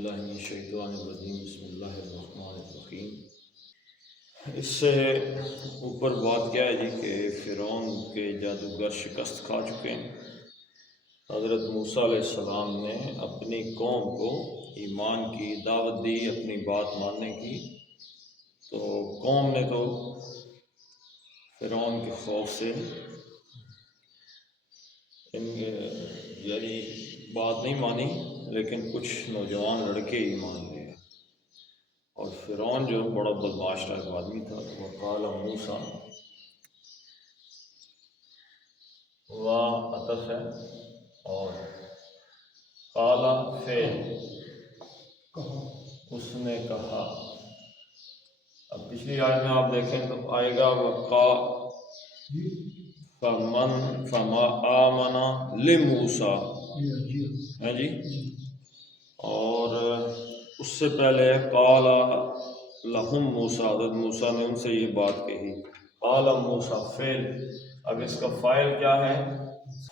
باللہ من الشیطان الرجیم بسم اللہ الرحمن الرحیم۔ اس سے اوپر بات کیا ہے جی کہ فرعون کے جادوگر شکست کھا چکے ہیں۔ حضرت موسیٰ علیہ السلام نے اپنی قوم کو ایمان کی دعوت دی، اپنی بات ماننے کی، تو قوم نے تو فرعون کے خوف سے یعنی بات نہیں مانی، لیکن کچھ نوجوان لڑکے ہی مان لیے۔ اور فرعون جو بڑا بدمعاش ٹائپ آدمی تھا، وہ قال موسیٰ عطف ہے اور قال فعل، اس نے کہا۔ اب پچھلی آیت میں آپ دیکھیں تو آئے گا فما آمن لموسیٰ ہے جی، اور اس سے پہلے قال لہم موسیٰ، حضرت موسیٰ نے ان سے یہ بات کہی۔ قال موسیٰ فعل، اب اس کا فاعل کیا ہے؟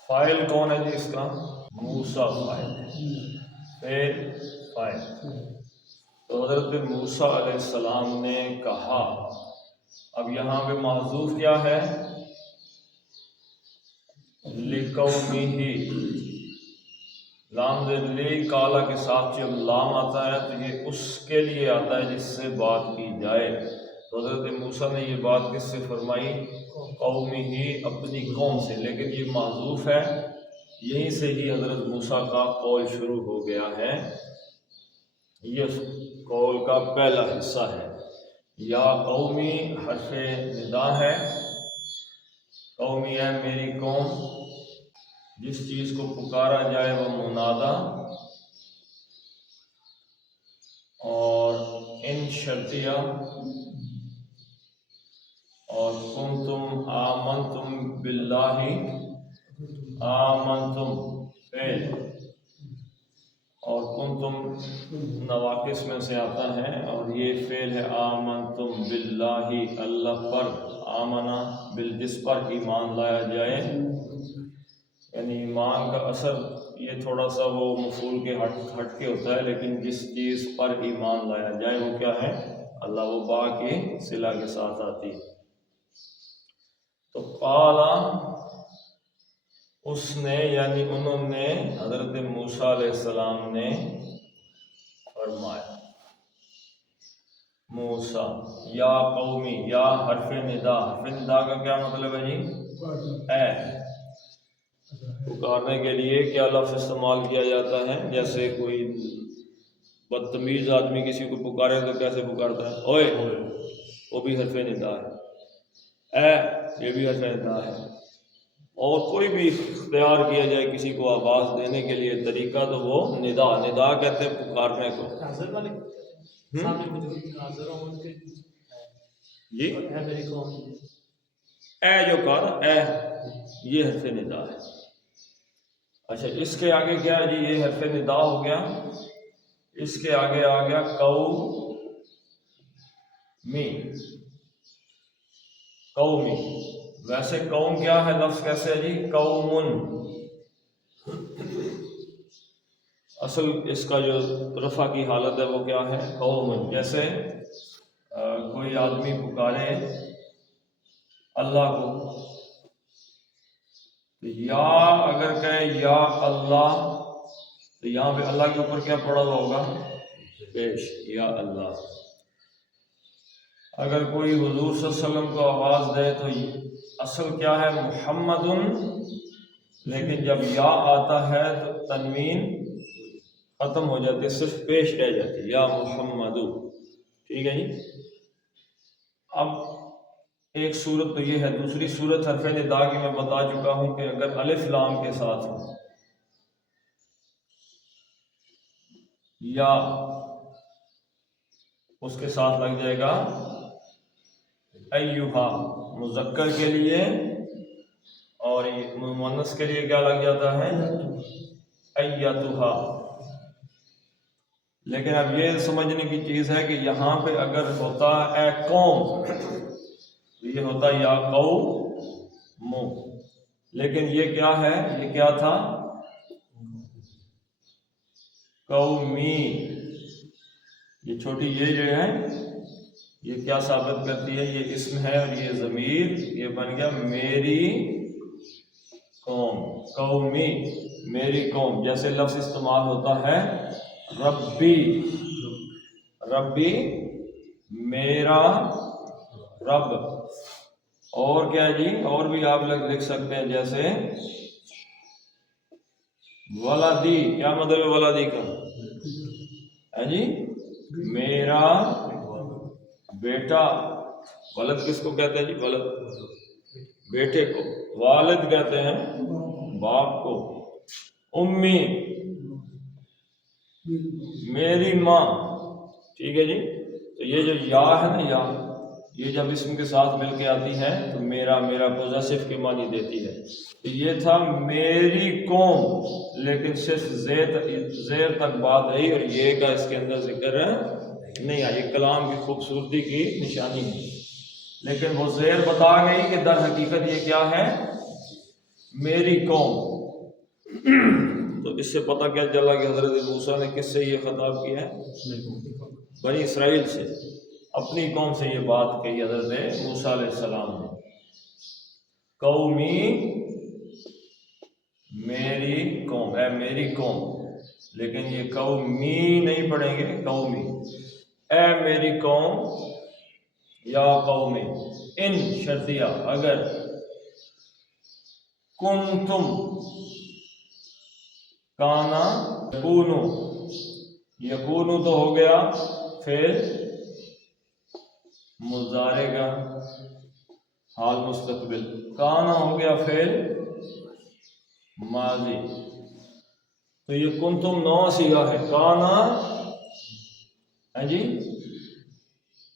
فاعل کون ہے جی اس کا؟ موسیٰ فاعل ہے، فعل فاعل۔ تو حضرت موسیٰ علیہ السلام نے کہا۔ اب یہاں پہ محذوف کیا ہے؟ لِقَوْمِهِ، لام ذلی کالا کے ساتھ جب لام آتا ہے تو یہ اس کے لیے آتا ہے جس سے بات کی جائے۔ تو حضرت موسیٰ نے یہ بات کس سے فرمائی؟ قومہ، اپنی قوم سے، لیکن یہ محذوف ہے، یہیں سے ہی حضرت موسیٰ کا قول شروع ہو گیا ہے۔ یہ قول کا پہلا حصہ ہے۔ یا قومی حرف ندا ہے، قومی ہے میری قوم، جس چیز کو پکارا جائے وہ منادا، اور ان شرطیہ، اور کنتم آمنتم باللہ، آمنتم فعل، اور کنتم نواقص میں سے آتا ہے، اور یہ فعل ہے آمنتم باللہ، اللہ پر، آمنا جس پر ایمان لایا جائے، یعنی ایمان کا اثر یہ تھوڑا سا وہ مفعول کے ہٹ کے ہوتا ہے، لیکن جس چیز پر ایمان لایا جائے وہ کیا ہے؟ اللہ، وہ با کی صلہ کے ساتھ آتی۔ تو قال، اس نے یعنی انہوں نے، حضرت موسیٰ علیہ السلام نے فرمایا۔ موسیٰ، یا قومی، یا حرف ندا، حرف ندا کا کیا مطلب ہے جی؟ اے، پکارنے کے لیے کیا لفظ استعمال کیا جاتا ہے؟ جیسے کوئی بدتمیز آدمی کسی کو پکارے تو کیسے پکارتا ہے؟ اوئے، وہ بھی حرف ندا ہے۔ اے، یہ بھی حرف ندا ہے۔ اور کوئی بھی اختیار کیا جائے کسی کو آواز دینے کے لیے طریقہ تو وہ ندا کہتے ہیں پکارنے کو۔ جی، اے جو کہا نا، اے، یہ حرف ندا ہے۔ اچھا، اس کے آگے کیا ہے جی؟ یہ حرف ندا ہو گیا، اس کے آگے آ گیا قومی۔ ویسے قوم کیا ہے لفظ کیسے ہے جی؟ قومن، اصل اس کا جو رفع کی حالت ہے وہ کیا ہے؟ قومن۔ جیسے کوئی آدمی پکارے اللہ کو، یا اگر کہے یا اللہ، تو یہاں پہ اللہ کے اوپر کیا پڑا ہوا ہوگا؟ پیش، یا اللہ۔ اگر کوئی حضور صلی اللہ علیہ وسلم کو آواز دے تو اصل کیا ہے؟ محمد، لیکن جب یا آتا ہے تو تنوین ختم ہو جاتی ہے، صرف پیش رہ جاتی ہے، یا محمد۔ ٹھیک ہے جی۔ اب ایک صورت تو یہ ہے، دوسری صورت حرف ندا کی میں بتا چکا ہوں کہ اگر الف لام کے ساتھ ہو، یا اس کے ساتھ لگ جائے گا ایہا مذکر کے لیے، اور مؤنث کے لیے کیا لگ جاتا ہے؟ ایتھا۔ لیکن اب یہ سمجھنے کی چیز ہے کہ یہاں پہ اگر ہوتا اے قوم، یہ ہوتا یا قوم، لیکن یہ کیا ہے؟ یہ کیا تھا؟ قومی۔ یہ چھوٹی یہ جو ہے یہ کیا ثابت کرتی ہے؟ یہ اسم ہے اور یہ ضمیر، یہ بن گیا میری قوم، قومی، میری قوم۔ جیسے لفظ استعمال ہوتا ہے ربی، ربی میرا رب، اور کیا جی، اور بھی آپ لوگ لکھ سکتے ہیں جیسے ولدی، کیا مطلب ہے ولدی کا؟ ہے جی میرا بیٹا۔ ولد کس کو کہتے ہیں جی؟ ولد بیٹے کو، والد کہتے ہیں باپ کو۔ امی میری ماں، ٹھیک ہے جی۔ تو یہ جو یا ہے نا، یا یہ جب اسم کے ساتھ مل کے آتی ہے تو میرا پوزیسو کے معنی دیتی ہے۔ تو یہ تھا میری قوم، لیکن صرف زیر تک بات رہی اور یہ کا اس کے اندر ذکر نہیں آئی۔ کلام کی خوبصورتی کی نشانی ہے، لیکن وہ زیر بتا گئی کہ در حقیقت یہ کیا ہے؟ میری قوم۔ تو اس سے پتہ کیا چلا کہ حضرت موسیٰ نے کس سے یہ خطاب کیا ہے؟ بنی اسرائیل سے، اپنی قوم سے یہ بات کہی حضرت موسیٰ علیہ السلام نے۔ قومی میری قوم، اے میری قوم، لیکن یہ قومی نہیں پڑھیں گے، قومی، اے میری قوم، یا قومی، ان شرطیہ، اگر کنتم، کانا، یکونو، یکونو تو ہو گیا فعل مضارع کا حال مستقبل، کانا ہو گیا فعل ماضی۔ تو یہ کنتم نو صیغہ ہے، کانا ہے جی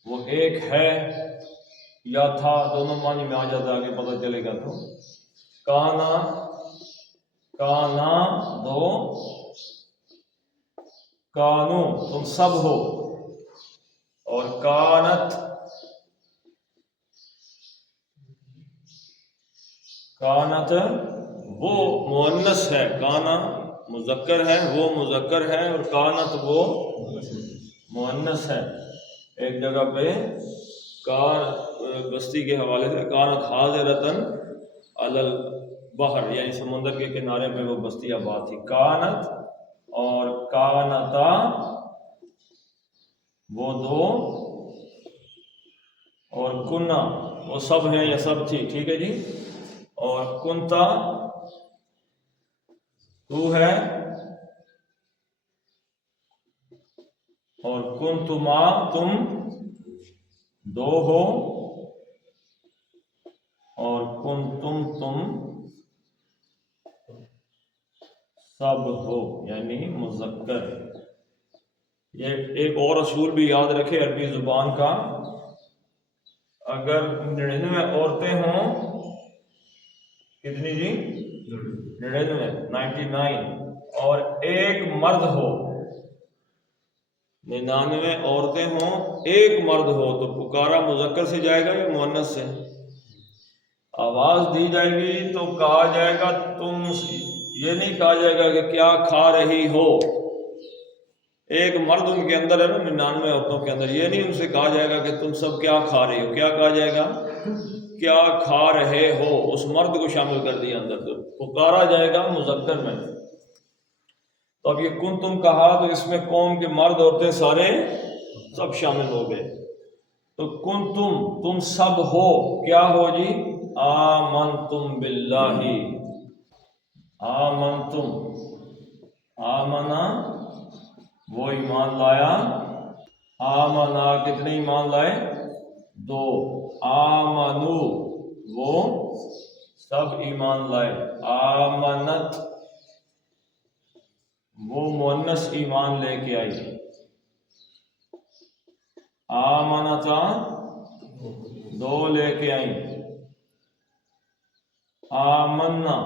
وہ ایک ہے یا تھا، دونوں معنی میں آ جاتا ہے، آگے پتہ چلے گا۔ تو کانا، کانا دو، کانو تم سب ہو، اور کانت، کانت وہ مؤنث ہے، کانا مذکر ہے، وہ مذکر ہے، اور کانت وہ مؤنث ہے۔ ایک جگہ پہ بستی کے حوالے سے کانت حاضرتن علی البحر، یعنی سمندر کے کنارے پہ وہ بستی آباد تھی۔ کانت اور کانتا وہ دو، اور کنا وہ سب ہیں یا سب تھی، ٹھیک ہے جی۔ اور کنتا تو ہے، اور کنتما تم دو ہو، اور کنتم تم سب ہو، یعنی مذکر۔ یہ ایک اور اصول بھی یاد رکھے عربی زبان کا، اگر 99 عورتیں ہوں، کتنی جی؟ 99 اور ایک مرد ہو، 99 عورتیں ہوں ایک مرد ہو، تو پکارا مذکر سے جائے گا یا مؤنث سے؟ آواز دی جائے گی تو کہا جائے گا تم، یہ نہیں کہا جائے گا کہ کیا کھا رہی ہو۔ ایک مرد ان کے اندر ہے نا 99 عورتوں کے اندر، یہ نہیں ان سے کہا جائے گا کہ تم سب کیا کھا رہی ہو، کیا کہا جائے گا؟ کیا کھا رہے ہو، اس مرد کو شامل کر دیا اندر، تو پکارا جائے گا مذکر میں۔ تو اب یہ کن تم کہا تو اس میں قوم کے مرد عورتیں سارے سب شامل ہو گئے۔ تو کن تم سب ہو، کیا ہو جی؟ آمنتم باللہ، آمنتم، آمنا وہ ایمان لایا، آمنا کتنے ایمان لائے؟ دو، آمنو وہ سب ایمان لائے، آمنت وہ مؤنث ایمان لے کے آئی، آمنتا دو لے کے آئیں، آمنا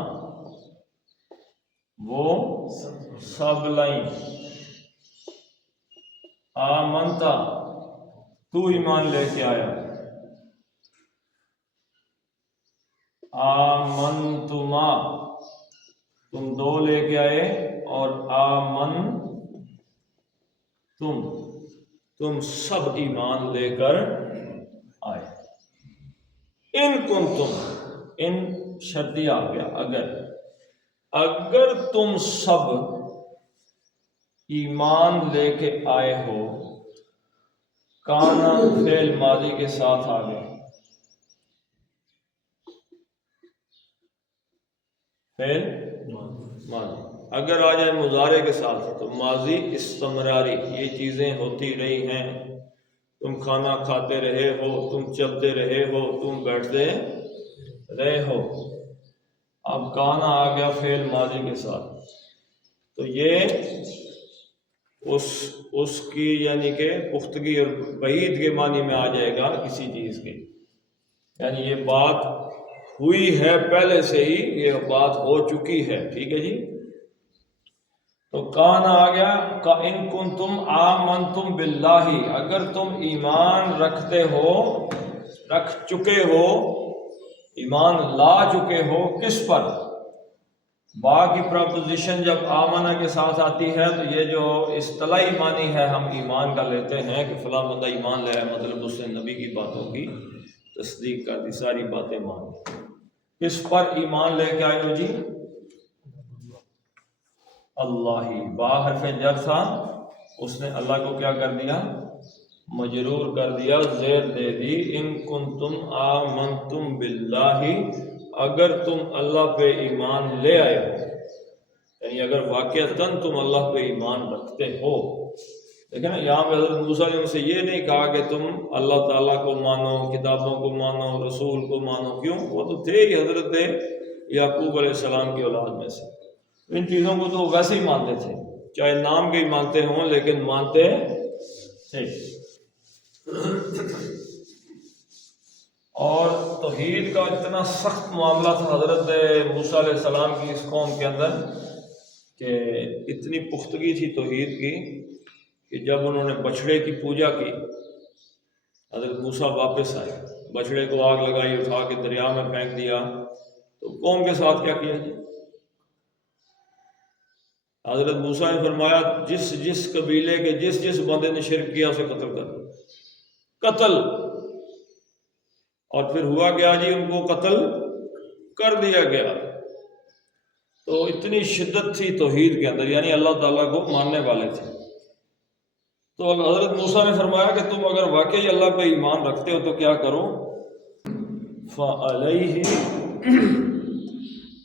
وہ سب لائیں، آمنتا تو ایمان لے کے آیا، آمنتما تم دو لے کے آئے، اور آمن تم تم سب ایمان لے کر آئے. ان کنتم، ان شرطیہ آ گیا، اگر تم سب ایمان لے کے آئے ہو. کانا فعل ماضی کے ساتھ آ گیا، فعل ماضی. اگر آ جائے مضارع کے ساتھ تو ماضی استمراری، یہ چیزیں ہوتی رہی ہیں، تم کھانا کھاتے رہے ہو، تم چلتے رہے ہو، تم بیٹھتے رہے ہو. اب کانا آ گیا فعل ماضی کے ساتھ، تو یہ اس کی یعنی کہ پختگی اور بعید کے معنی میں آ جائے گا کسی چیز کے، یعنی یہ بات ہوئی ہے پہلے سے ہی، یہ بات ہو چکی ہے. ٹھیک ہے جی. تو کانا آ گیا ان کنتم آمنتم باللہ، اگر تم ایمان رکھتے ہو، رکھ چکے ہو، ایمان لا چکے ہو. کس پر؟ با کی پراپوزیشن جب آمنہ کے ساتھ آتی ہے تو یہ جو اصطلاحی معنی ہے ہم ایمان کا لیتے ہیں کہ فلاں بندہ ایمان لے ہے، مطلب اس نے نبی کی باتوں کی تصدیق کر دی، ساری باتیں مان لی. کس پر ایمان لے کے آئے ہو جی؟ اللہ ہی. با حرف جر تھا، اس نے اللہ کو کیا کر دیا؟ مجرور کر دیا، زیر دے دی. ان کنتم آمنتم باللہ، اگر تم اللہ پہ ایمان لے آئے ہو، یعنی اگر واقعتاً تم اللہ پہ ایمان رکھتے ہو. دیکھیں نا، یہاں پہ حضرت موسیٰ نے ان سے یہ نہیں کہا کہ تم اللہ تعالیٰ کو مانو، کتابوں کو مانو، رسول کو مانو. کیوں؟ وہ تو تھے ہی حضرت یعقوب علیہ السلام کی اولاد میں سے. ان چیزوں کو تو ویسے ہی مانتے تھے، چاہے نام کے ہی مانتے ہوں، لیکن مانتے تھے. اور توحید کا اتنا سخت معاملہ تھا حضرت موسیٰ علیہ السلام کی اس قوم کے اندر کہ اتنی پختگی تھی توحید کی کہ جب انہوں نے بچھڑے کی پوجا کی، حضرت موسیٰ واپس آئے، بچھڑے کو آگ لگائی، اٹھا کے دریا میں پھینک دیا، تو قوم کے ساتھ کیا کیا جی؟ حضرت موسیٰ نے فرمایا جس جس قبیلے کے جس جس بندے نے شرک کیا اسے قتل کر دو. قتل. اور پھر ہوا کیا جی؟ ان کو قتل کر دیا گیا. تو اتنی شدت تھی توحید کے اندر، یعنی اللہ تعالیٰ کو ماننے والے تھے. تو حضرت موسیٰ نے فرمایا کہ تم اگر واقعی اللہ پہ ایمان رکھتے ہو تو کیا کرو؟ فَعَلَيْهِ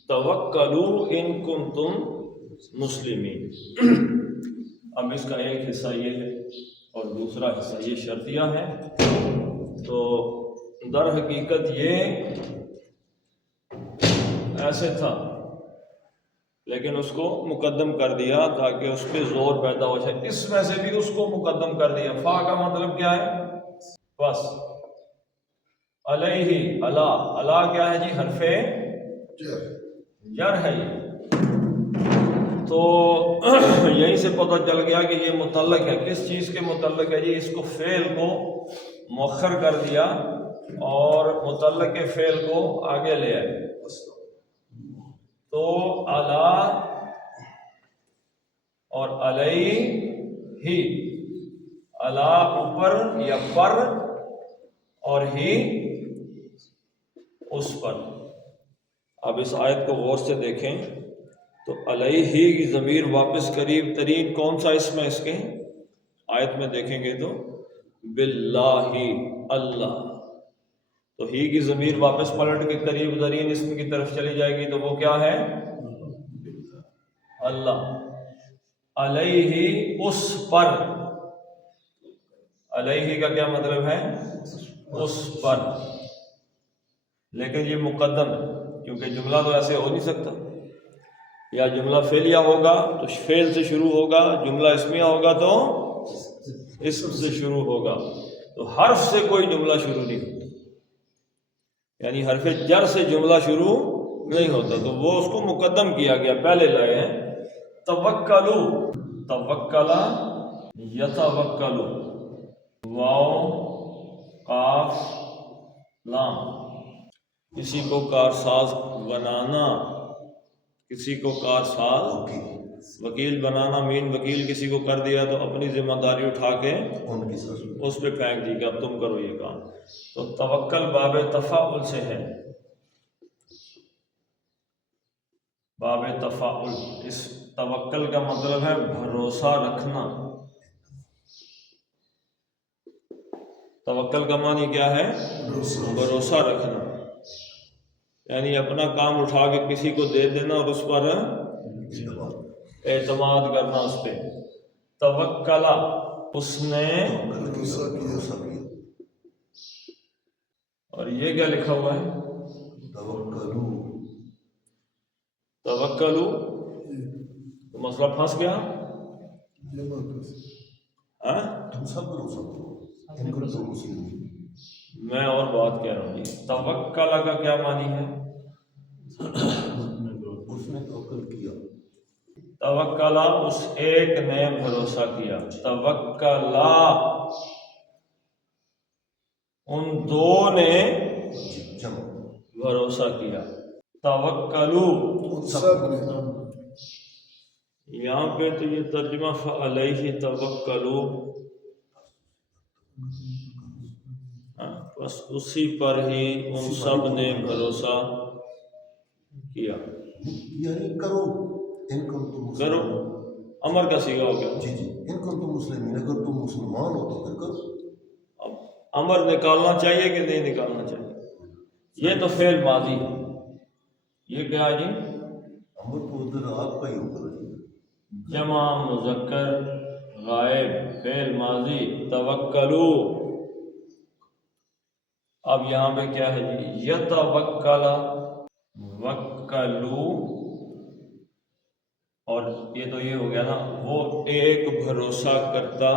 تَوَكَّلُوا إِن كُنتُم مسلمین. اب اس کا ایک حصہ یہ ہے اور دوسرا حصہ یہ شرطیہ ہے. تو در حقیقت یہ ایسے تھا، لیکن اس کو مقدم کر دیا تاکہ اس پہ زور پیدا ہو جائے. اس میں سے بھی اس کو مقدم کر دیا. فا کا مطلب کیا ہے؟ بس. علیہ، اللہ کیا ہے جی؟ حرف جر ہے یہ. تو یہیں سے پتہ چل گیا کہ یہ متعلق ہے. کس چیز کے متعلق ہے جی؟ اس کو فعل کو مؤخر کر دیا اور متعلق کے فعل کو آگے لے آئے. تو علی اور علیہ ہی، علی اوپر یا پر، اور ہی اس پر. اب اس آیت کو غور سے دیکھیں تو علیہ ہی کی ضمیر واپس قریب ترین کون سا اسم ہے اس کے؟ آیت میں دیکھیں گے تو باللہ، اللہ. تو ہی کی ضمیر واپس پلٹ کے قریب ترین اسم کی طرف چلی جائے گی تو وہ کیا ہے؟ اللہ. علیہ اس پر، علیہ کا کیا مطلب ہے؟ اس پر. لیکن یہ مقدم ہے کیونکہ جملہ تو ایسے ہو نہیں سکتا. یا جملہ فعلیہ ہوگا تو فعل سے شروع ہوگا، جملہ اسمیہ ہوگا تو اسم سے شروع ہوگا. تو حرف سے کوئی جملہ شروع نہیں ہوتا، یعنی حرف جر سے جملہ شروع نہیں ہوتا. تو وہ اس کو مقدم کیا گیا، پہلے لائے ہیں. توکلو، توکلا یتوکلو، واو قاف لام. کسی کو کارساز بنانا، کسی کو کارساز وکیل بنانا مین وکیل کسی کو کر دیا تو اپنی ذمہ داری اٹھا کے ان کی سر اس پہ پھینک دی کہ اب تم کرو یہ کام. تو توکل باب تفاعل سے ہے، باب تفاعل. اس توکل کا مطلب ہے بھروسہ رکھنا. توکل کا معنی کیا ہے؟ بھروسہ رکھنا، یعنی اپنا کام اٹھا کے کسی کو دے دینا اور اس پر اعتماد کرنا اس پہ. توکلا اس نے، اور یہ کیا لکھا ہوا ہے؟ توکلو. تو مسئلہ پھنس گیا. تم سب بھروسہ کرو مسلم. میں اور بات کہہ رہا ہوں جی. توکلا کا کیا معنی ہے؟ اس نے توکل کیا. توکلا اس ایک نے بھروسہ کیا. توکلا ان دو نے بھروسہ کیا. توکلو یہاں پہ تو یہ ترجمہ فعلیہ توکلو، بس اسی پر ہی ان سب نے بھروسہ کیا. یعنی کرو ان کو تم کرو امر کا صیغہ ہو گیا. جی ان کو تم مسلمین، اگر تم مسلمان ہو تو پھر کرو. اب امر نکالنا چاہیے کہ نہیں نکالنا چاہیے؟ یہ تو فعل ماضی ہے. یہ کیا جی؟ امر تو ادھر آپ کا ہی ہوگا. جمع مذکر غائب فعل ماضی توکلو. اب یہاں پہ کیا ہے جی؟ یتوکل وکلو، اور یہ تو یہ ہو گیا نا، وہ ایک بھروسہ کرتا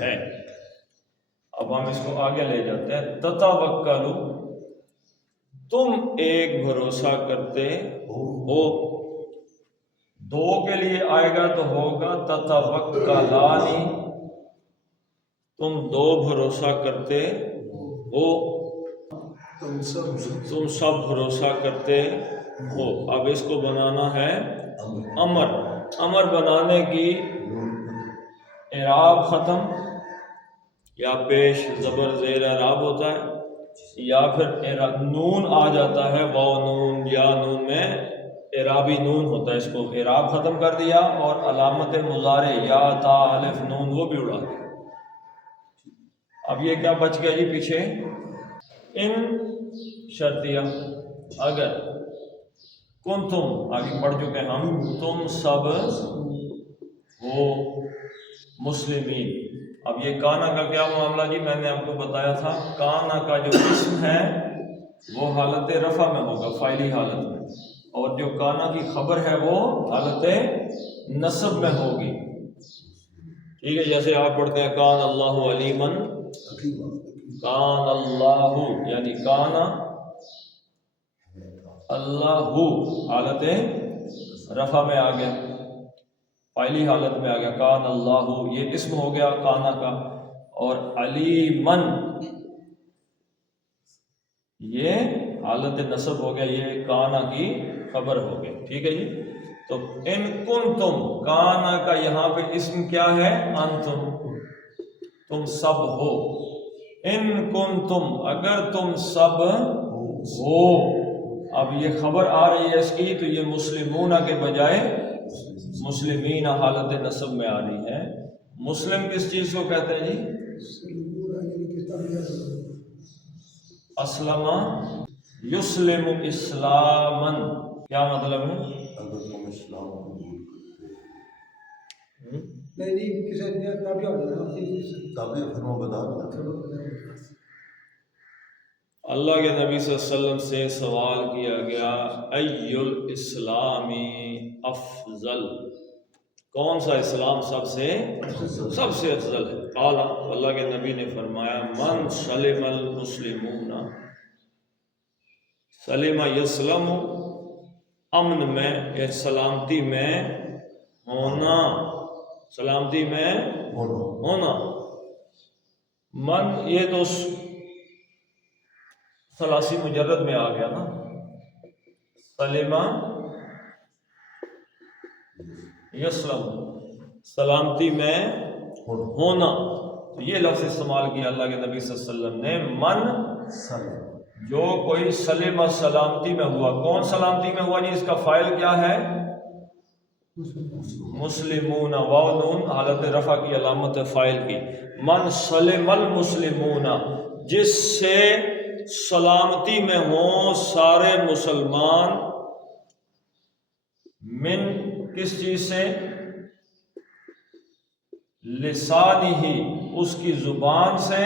ہے. اب ہم اس کو آگے لے جاتے ہیں. تتوکلو تم ایک بھروسہ کرتے ہو. دو کے لیے آئے گا تو ہوگا تتوکلانی، تم دو بھروسہ کرتے ہو، تم سب بھروسہ کرتے ہو. اب اس کو بنانا ہے امر. امر بنانے کی اعراب ختم یا پیش زبر زیر اعراب ہوتا ہے، یا پھر نون آ جاتا ہے، واو نون یا نون میں اعرابی نون ہوتا ہے. اس کو اعراب ختم کر دیا اور علامت مضارع یا تا الف نون وہ بھی اڑا دیا. اب یہ کیا بچ گیا جی پیچھے؟ ان شرطیہ. اگر کن تم آگے پڑھ چکے ہم، تم سب ہو مسلمین. اب یہ کانا کا کیا معاملہ جی؟ میں نے آپ کو بتایا تھا کانا کا جو اسم ہے وہ حالت رفع میں ہوگا، فاعلی حالت میں، اور جو کانا کی خبر ہے وہ حالت نصب میں ہوگی. ٹھیک ہے، جیسے آپ پڑھتے ہیں کان اللہ علیمن، کان اللہ یعنی کانا اللہ حالت رفع میں آ گیا، فاعلی حالت میں آ گیا. کان اللہ یہ اسم ہو گیا کانا کا، اور علیمن یہ حالت نصب ہو گیا، یہ کانا کی خبر ہو گئی. ٹھیک ہے جی. تو ان کنتم کانا کا یہاں پہ اسم کیا ہے؟ انتم، تم سب ہو. ان کنتم اگر تم سب ہو. اب یہ خبر آ رہی ہے اس کی، تو یہ مسلمون کے بجائے مسلمین حالت نصب میں آ رہی ہے. مسلم کس چیز کو کہتے ہیں جی؟ اسلم یسلم اسلامن. کیا مطلب ہے؟ اگر تم اسلام قبول تابع فرما بدار. اللہ کے نبی صلی اللہ علیہ وسلم سے سوال کیا گیا ای الاسلامی افضل، کون سا اسلام سب سے افضل ہے؟ قال، اللہ کے نبی نے فرمایا من سلم المسلمون، سلم یسلم امن میں یا سلامتی میں ہونا، سلامتی میں ہونا. من یہ تو ثلاثی مجرد میں آ گیا نا. سلمہ یسلم سلامتی میں ہونا. تو یہ لفظ استعمال کیا اللہ کے نبی صلی اللہ علیہ وسلم نے. من سلام جو کوئی سلم سلامتی میں ہوا. کون سلامتی میں ہوا جی؟ اس کا فاعل کیا ہے؟ مسلمون. واو نون حالت رفع کی علامت فاعل کی. من سلم المسلمون جس سے سلامتی میں ہوں سارے مسلمان. من کس چیز سے؟ لسانی ہی اس کی زبان سے.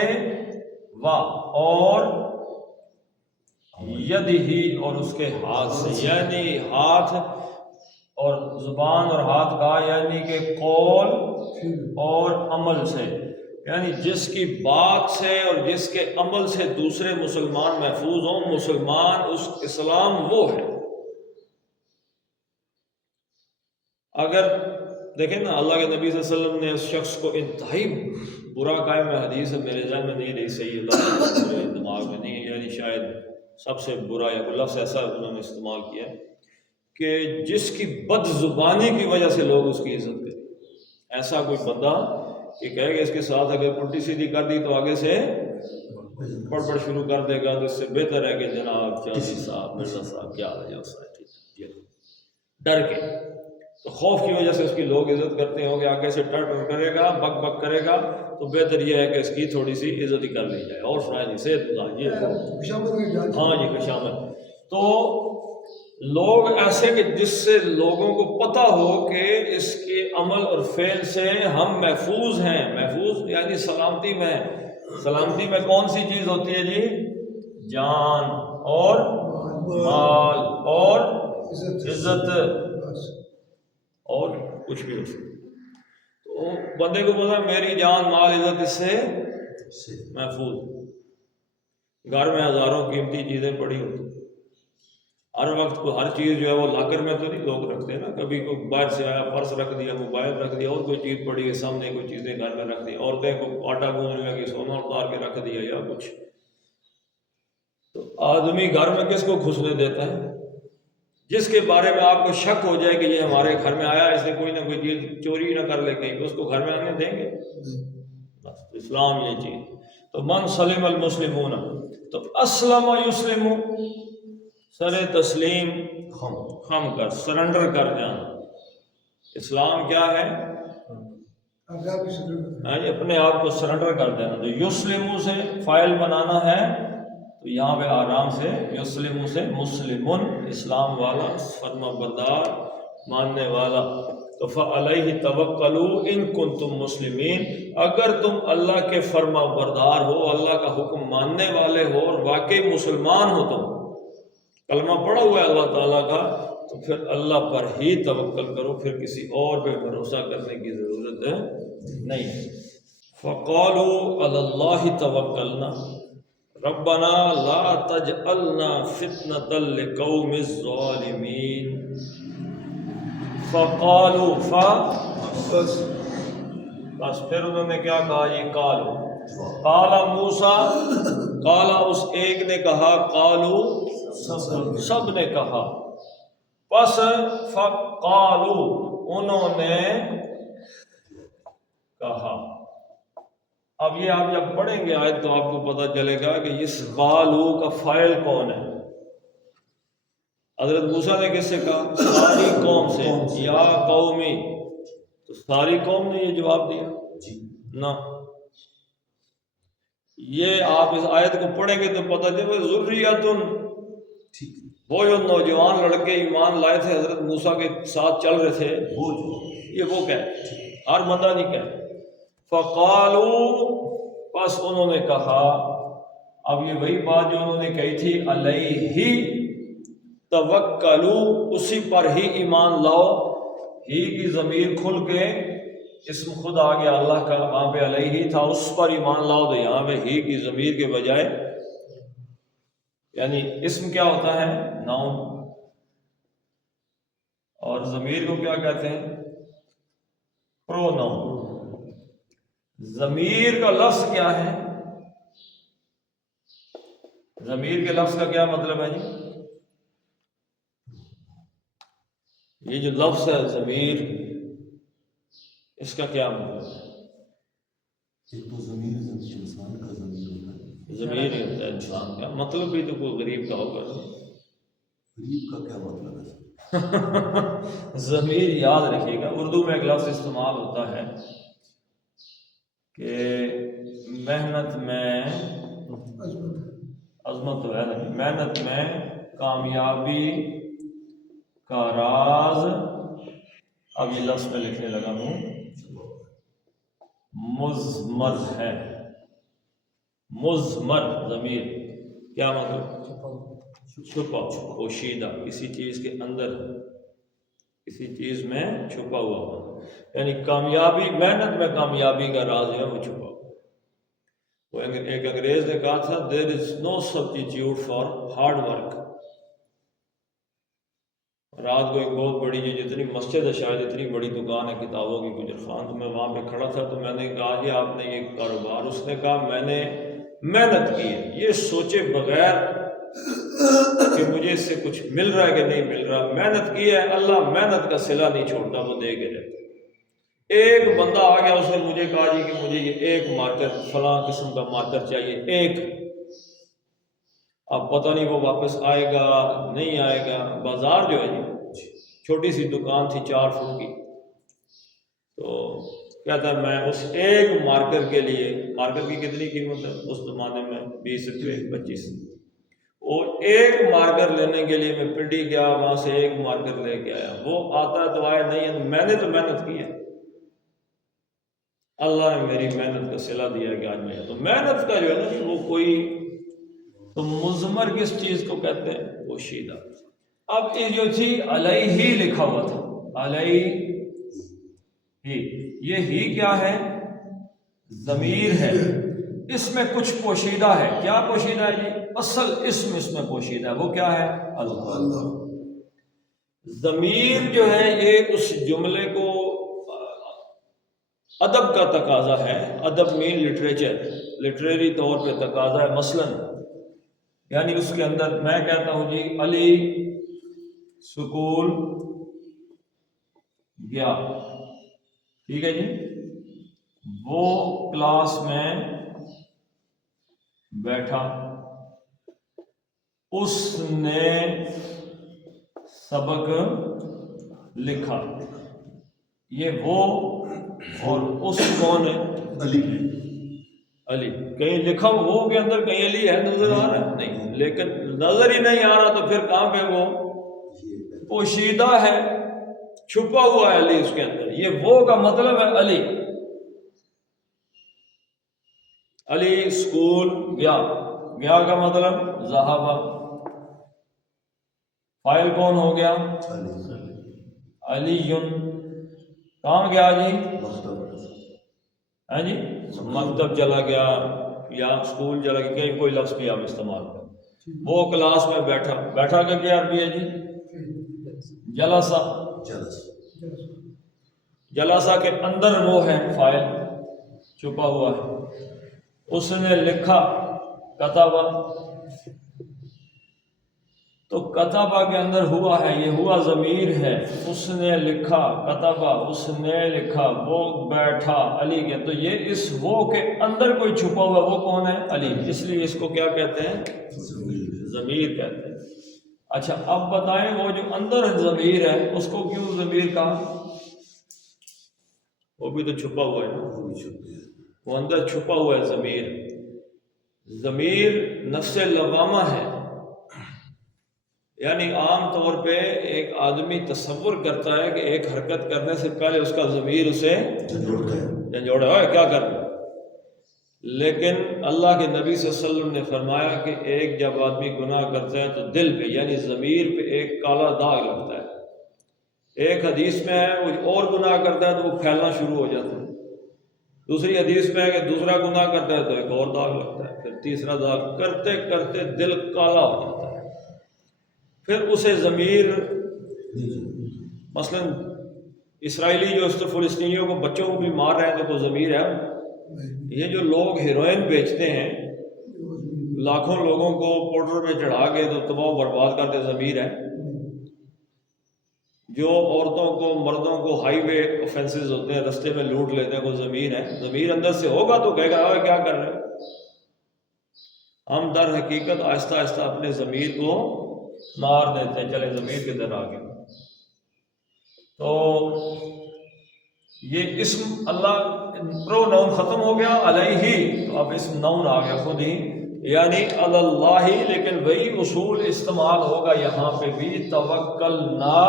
وا اور ید ہی اور اس کے ہاتھ سے. یعنی ہاتھ اور زبان اور ہاتھ کا یعنی کہ قول اور عمل سے. یعنی جس کی بات سے اور جس کے عمل سے دوسرے مسلمان محفوظ ہوں. مسلمان اس اسلام وہ ہے. اگر دیکھیں نا اللہ کے نبی صلی اللہ علیہ وسلم نے اس شخص کو انتہائی برا قائم میں حدیث ہے میرے ذہن میں نہیں رہی صحیح اللہ میرے دماغ میں نہیں ہے، یعنی شاید سب سے برا یا کوئی لفظ ایسا انہوں نے استعمال کیا کہ جس کی بد زبانی کی وجہ سے لوگ اس کی عزت کریں. ایسا کوئی بندہ کہ کہے گا اس کے ساتھ اگر الٹی سیدھی کر دی تو آگے سے پڑ شروع کر دے گا، تو اس سے بہتر ہے کہ جناب چاچی صاحب مرزا صاحب کیا حال ہے ڈر کے. تو خوف کی وجہ سے اس کی لوگ عزت کرتے ہوں کہ آگے سے ٹر کرے گا بک بک کرے گا تو بہتر یہ ہے کہ اس کی تھوڑی سی عزت ہی کر لی جائے. اور فرائض سے ہاں جی خوشامد. تو لوگ ایسے کہ جس سے لوگوں کو پتہ ہو کہ اس کے عمل اور فعل سے ہم محفوظ ہیں. محفوظ یعنی سلامتی میں. سلامتی میں کون سی چیز ہوتی ہے جی؟ جان اور مال اور عزت اور کچھ بھی ہو سکتا. تو بندے کو پتا میری جان مال عزت اس سے محفوظ. گھر میں ہزاروں قیمتی چیزیں پڑی ہوتی، ہر وقت کو ہر چیز جو ہے وہ لاکر میں تو نہیں لوگ رکھتے نا. کبھی کوئی باہر سے آیا پرس رکھ دیا، موبائل رکھ دیا، اور کوئی چیز پڑی ہے سامنے، کوئی چیزیں گھر میں رکھ دی. عورتیں کو آٹا گوندنے لگی سونا اتار کے رکھ دیا یا کچھ. تو آدمی گھر میں کس کو گھسنے دیتا ہے؟ جس کے بارے میں آپ کو شک ہو جائے کہ یہ ہمارے گھر میں آیا، اس نے کوئی نہ کوئی چیز چوری نہ کر لے کہیں، تو اس کو گھر میں آنے دیں گے؟ بس اسلام یہ چیز. تو من سلم المسلمون. تو اسلم یسلم سر تسلیم خم کر، سرنڈر کر جانا. اسلام کیا ہے؟ اپنے آپ کو سرنڈر کر دینا. تو یسلم سے فائل بنانا ہے تو یہاں پہ آرام سے یسلم سے مسلمن اسلام والا، فرما بردار، ماننے والا. تو فعلیہ توکلوا ان کنتم مسلمین. اگر تم اللہ کے فرما بردار ہو، اللہ کا حکم ماننے والے ہو اور واقعی مسلمان ہو، تم کلمہ پڑھا ہوا ہے اللہ تعالیٰ کا، تو پھر اللہ پر ہی توکل کرو، پھر کسی اور پہ بھروسہ کرنے کی ضرورت نہیں. فقالوا علی اللہ توکلنا ربنا لا تجعلنا فتنة لقوم الظالمین. فقالوا بس پھر انہوں نے کیا کہا یہ قالوا. قال موسیٰ، قال اس ایک نے کہا، قالوا سب نے کہا. پس فقالوا انہوں نے کہا. اب یہ آپ جب پڑھیں گے آیت تو آپ کو پتہ چلے گا کہ اس قالوا کا فاعل کون ہے. حضرت موسیٰ نے کس سے کہا؟ ساری قوم سے. یا قومی، تو ساری قوم نے یہ جواب دیا نہ. یہ آپ اس آیت کو پڑھیں گے تو پتہ چلے گا ذریۃ، وہ جو نوجوان لڑکے ایمان لائے تھے حضرت موسیٰ کے ساتھ چل رہے تھے، یہ وہ کہے، ہر بندہ نہیں کہے. فقالوا پس انہوں نے کہا. اب یہ وہی بات جو انہوں نے کہی تھی، علیہ توکلوا، اسی پر ہی ایمان لاؤ. ہی کی ضمیر کھل کے اسم خود آ گیا اللہ کا، وہاں پہ علیہ ہی تھا، اس پر ایمان لاؤ. تو یہاں پہ ہی کی ضمیر کے بجائے، یعنی اسم کیا ہوتا ہے؟ ناؤن. اور ضمیر کو کیا کہتے ہیں؟ پروناؤن. ضمیر کا لفظ کیا ہے؟ ضمیر کے لفظ کا کیا مطلب ہے جی؟ یہ جو لفظ ہے ضمیر، اس کا کیا مطلب ہے؟ ایک تو ضمیر انسان کا ضمیر ہوتا ہے، ضمیر ہی ہوتا ہے انسان کا، مطلب بھی تو کوئی غریب کا ہوگا نا۔ غریب کا کیا مطلب ہے؟ ضمیر یاد رکھیے گا، اردو میں ایک لفظ استعمال ہوتا ہے کہ محنت میں عظمت تو ہے نہیں، محنت میں کامیابی کا راز، اب یہ لفظ میں لکھنے لگا ہوں، مضمر ہے۔ مضمر ضمیر کیا مطلب؟ چھپا، پوشیدہ، کسی چیز کے اندر، کسی چیز میں چھپا ہوا ہونا، یعنی کامیابی، محنت میں کامیابی کا راز ہے وہ چھپا ہوا۔ وہ ایک انگریز نے کہا تھا there is no substitute for hard work۔ رات کو ایک بہت بڑی جتنی مسجد ہے، شاید اتنی بڑی دکان ہے کتابوں کی گجر خان، تو میں وہاں پہ کھڑا تھا، تو میں نے کہا کہ آپ نے یہ کاروبار، اس نے کہا میں نے محنت کی ہے، یہ سوچے بغیر کہ مجھے اس سے کچھ مل رہا ہے کہ نہیں مل رہا، محنت کی ہے، اللہ محنت کا صلہ نہیں چھوڑتا، وہ دے کے رہتا۔ ایک بندہ آ گیا، اس نے مجھے کہا جی کہ مجھے یہ ایک مارکر، فلاں قسم کا مارکر چاہیے، ایک، اب پتہ نہیں وہ واپس آئے گا نہیں آئے گا۔ بازار جو ہے جی، چھوٹی سی دکان تھی 4 فٹ کی، تو کہتا ہے میں اس ایک مارکر کے لیے، مارکر کی کتنی قیمت ہے اس زمانے میں؟ 20 روپے 25، وہ ایک مارکر لینے کے لیے میں پنڈی گیا، وہاں سے ایک مارکر لے کے آیا، وہ آتا تو آیا نہیں، میں نے تو محنت کی ہے، اللہ نے میری محنت کا صلہ دیا کہ آج میں، تو محنت کا جو ہے نا وہ کوئی، تو مضمر کس چیز کو کہتے ہیں؟ پوشیدہ۔ اب یہ جو تھی علیہ ہی لکھا ہوا تھا، علیہ ہی، یہ ہی کیا ہے؟ ضمیر ہے، اس میں کچھ پوشیدہ ہے، کیا پوشیدہ ہے جی؟ اصل اسم اس میں پوشیدہ ہے، وہ کیا ہے؟ اللہ۔ ضمیر جو ہے یہ اس جملے کو، ادب کا تقاضا ہے، ادب مین لٹریچر، لٹریری طور پہ تقاضا ہے، مثلاً یعنی اس کے اندر میں کہتا ہوں جی علی سکول گیا، ٹھیک ہے جی، وہ کلاس میں بیٹھا، اس نے سبق لکھا، یہ وہ اور اس کون ہے؟ علی۔ علی، کہیں لکھا وہ کے اندر کہیں علی ہے نظر آ رہا ہے؟ نہیں، لیکن نظر ہی نہیں آ رہا تو پھر کہاں پہ وہ پوشیدہ ہے، چھپا ہوا ہے علی اس کے اندر، یہ وہ کا مطلب ہے علی۔ علی اسکول گیا، گیا کا مطلب ذہابہ، فاعل کون ہو گیا؟ علی۔ کہاں گیا جی؟ ہاں جی، مکتب چلا گیا یا اسکول چلا گیا، کہیں کوئی لفظ بھی آپ استعمال کریں۔ وہ کلاس میں بیٹھا، بیٹھا کہ کیا عربی ہے جی؟ جلسہ۔ جلسہ کے اندر وہ ہے فاعل، چھپا ہوا ہے، اس نے لکھا، کتابہ، تو کتابہ کے اندر ہوا ہے، یہ ہوا ضمیر ہے، اس نے لکھا، کتابہ اس نے لکھا، وہ بیٹھا علی کے، تو یہ اس وہ کے اندر کوئی چھپا ہوا، وہ کون ہے؟ علی، اس لیے اس کو کیا کہتے ہیں؟ ضمیر کہتے ہیں۔ اچھا اب بتائیں وہ جو اندر ضمیر ہے اس کو کیوں ضمیر کہا؟ وہ بھی تو چھپا ہوا ہے، وہ اندر چھپا ہوا ہے ضمیر۔ ضمیر نفس لوامہ ہے، یعنی عام طور پہ ایک آدمی تصور کرتا ہے کہ ایک حرکت کرنے سے پہلے اس کا ضمیر اسے جھنجھوڑا ہے کیا کرنا، لیکن اللہ کے نبی صلی اللہ علیہ وسلم نے فرمایا کہ ایک جب آدمی گناہ کرتا ہے تو دل پہ یعنی ضمیر پہ ایک کالا داغ لگتا ہے۔ ایک حدیث میں ہے وہ اور گناہ کرتا ہے تو وہ پھیلنا شروع ہو جاتا ہے، دوسری حدیث میں ہے کہ دوسرا گناہ کرتا ہے تو ایک اور داغ لگتا ہے، پھر تیسرا داغ، کرتے کرتے دل کالا ہو جاتا ہے، پھر اسے ضمیر، مثلا اسرائیلی جو فلسطینیوں کو بچوں کو بھی مار رہے ہیں تو کوئی ضمیر ہے؟ یہ جو لوگ ہیروئن بیچتے ہیں، لاکھوں لوگوں کو پاؤڈر میں چڑھا کے تو تباہ و برباد کرتے، ضمیر ہے؟ جو عورتوں کو مردوں کو ہائی وے اوفینسز ہوتے ہیں، رستے میں لوٹ لیتے ہیں، کوئی ضمیر ہے، ضمیر اندر سے ہوگا تو کہے گا کیا کر رہے ہیں۔ ہم در حقیقت آہستہ آہستہ اپنے ضمیر کو مار دیتے ہیں، چلے ضمیر کی طرح آگے۔ تو یہ اسم اللہ پرو نون ختم ہو گیا، علیہ، تو اب اسم نون آ گیا خود ہی، یعنی اللہ، لیکن وہی اصول استعمال ہوگا یہاں پہ بھی، توکلنا،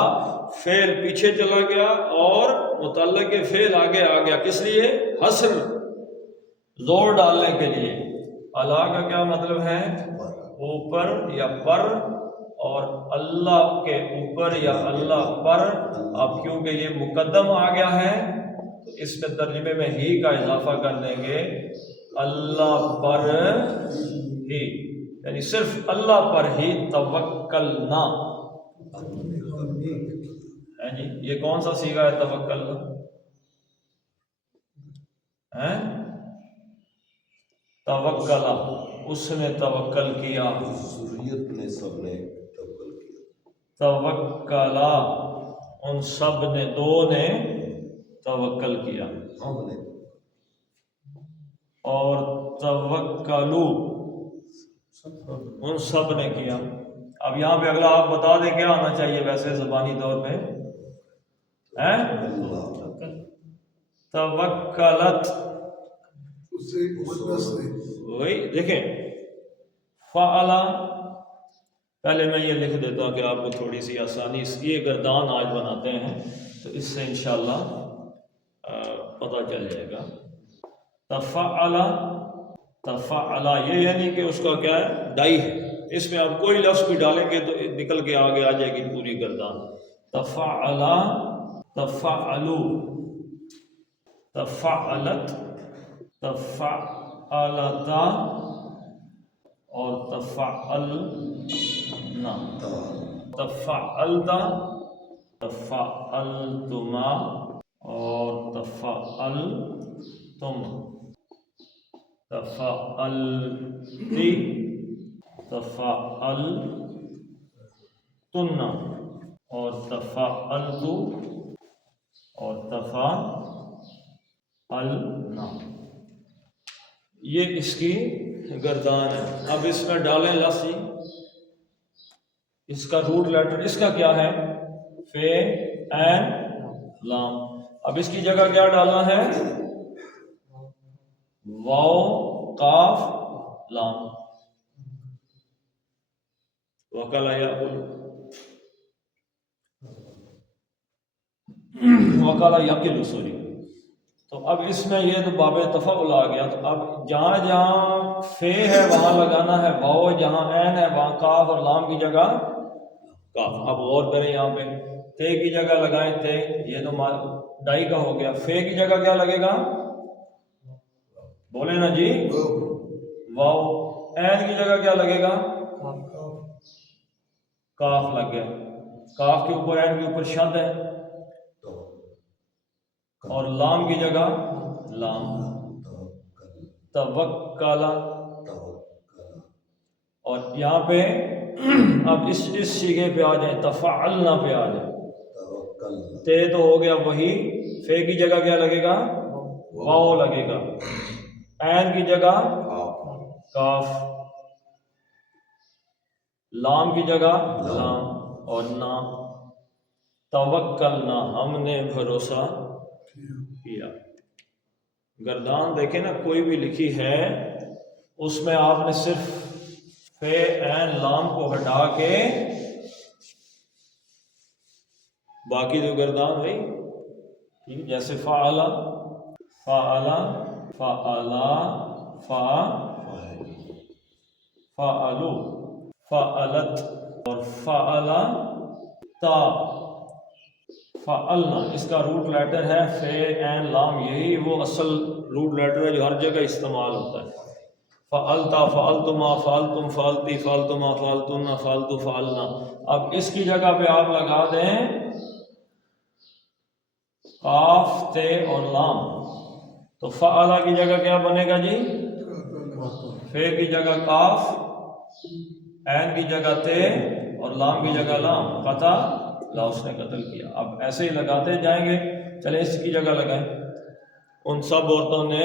فعل پیچھے چلا گیا اور متعلق فعل آگے آ گیا، کس لیے؟ حسر، زور ڈالنے کے لیے۔ اللہ کا کیا مطلب ہے؟ اوپر یا پر، اور اللہ کے اوپر یا اللہ پر۔ اب کیونکہ یہ مقدم آ گیا ہے تو اس میں ترجمے میں ہی کا اضافہ کر دیں گے، اللہ پر ہی، یعنی صرف اللہ پر ہی توکلنا ہے جی۔ یہ کون سا صیغہ ہے توکلنا؟ توکلا، اس نے توکل کیا، ذریت نے سب نے توکل کیا، توکلا، ان سب نے، دو نے توکل کیا، ہم نے، اور توکلو، ان سب نے کیا۔ اب یہاں پہ اگلا آپ بتا دیں کیا آنا چاہیے ویسے زبانی طور پہ؟ توکلت، وہی دیکھیں، فعلا، پہلے میں یہ لکھ دیتا ہوں کہ آپ کو تھوڑی سی آسانی، اس کی گردان آج بناتے ہیں تو اس سے انشاءاللہ پتہ چل جائے گا۔ تفعلا، تفعلا، یہ یعنی کہ اس کا کیا ہے؟ ڈائی ہے، اس میں آپ کوئی لفظ بھی ڈالیں گے تو نکل کے آگے آ جائے گی پوری گردان۔ تفعلا، تفعلو، تفعلت، تفعلتا، اور تفعلنا، تفعلتا، تفعلتما، اور تفعلتم، تفعلتی، تفعلتن، اور تفعلتو، اور تفعلنا۔ یہ اس کی گردان ہے۔ اب اس میں ڈالیں لفظ، اس کا روٹ لیٹر اس کا کیا ہے؟ فے، عین، لام۔ اب اس کی جگہ کیا ڈالنا ہے؟ واو، قاف، لام۔ وکلا یاکل، وکلا یاکل، سوری۔ تو اب اس میں یہ تو باب تفعل آ گیا، تو اب جہاں جہاں فے ہے وہاں لگانا ہے واو، جہاں عین ہے وہاں کاف، اور لام کی جگہ کاف۔ اب غور کریں یہاں پہ، تے کی جگہ لگائیں تے، یہ تو ڈائی کا ہو گیا۔ فے کی جگہ کیا لگے گا؟ بولے نا جی، واو۔ عین کی جگہ کیا لگے گا؟ کاف لگ گیا۔ کاف کے اوپر، عین کے اوپر شد ہے، اور لام کی جگہ لام، توکلا۔ اور یہاں پہ اب اس صیغے پہ آ جائیں، تفعلنا پہ آ جائیں۔ تے تو ہو گیا وہی، فے کی جگہ کیا لگے گا؟ واو لگے گا، عین کی جگہ کاف، لام کی جگہ لام، اور نا، توکلنا، ہم نے بھروسہ کیا۔ گردان دیکھیں نا، کوئی بھی لکھی ہے اس میں آپ نے صرف فے، عین، لام کو ہٹا کے باقی جو گردان ہوئی، جیسے فعلا، فعلا، فعلا، فعلو، فعلت، اور فعلا تا، فعلنا۔ اس کا روٹ لیٹر ہے فے، عین، لام، یہی وہ اصل روٹ لیٹر ہے جو ہر جگہ استعمال ہوتا ہے۔ فعلتا، فعلتما، فعلتم، فعلتی، فعلتما، فعلتن، فعلتو، فعلنا۔ اب اس کی جگہ پہ آپ لگا دیں قاف، تے اور لام، تو فعلا کی جگہ کیا بنے گا جی؟ فے کی جگہ کاف، عین کی جگہ تے، اور لام کی جگہ لام، پتہ لا اس نے قتل کیا. اب ایسے ہی لگاتے جائیں گے. چلے اس کی جگہ لگائیں. ان سب عورتوں نے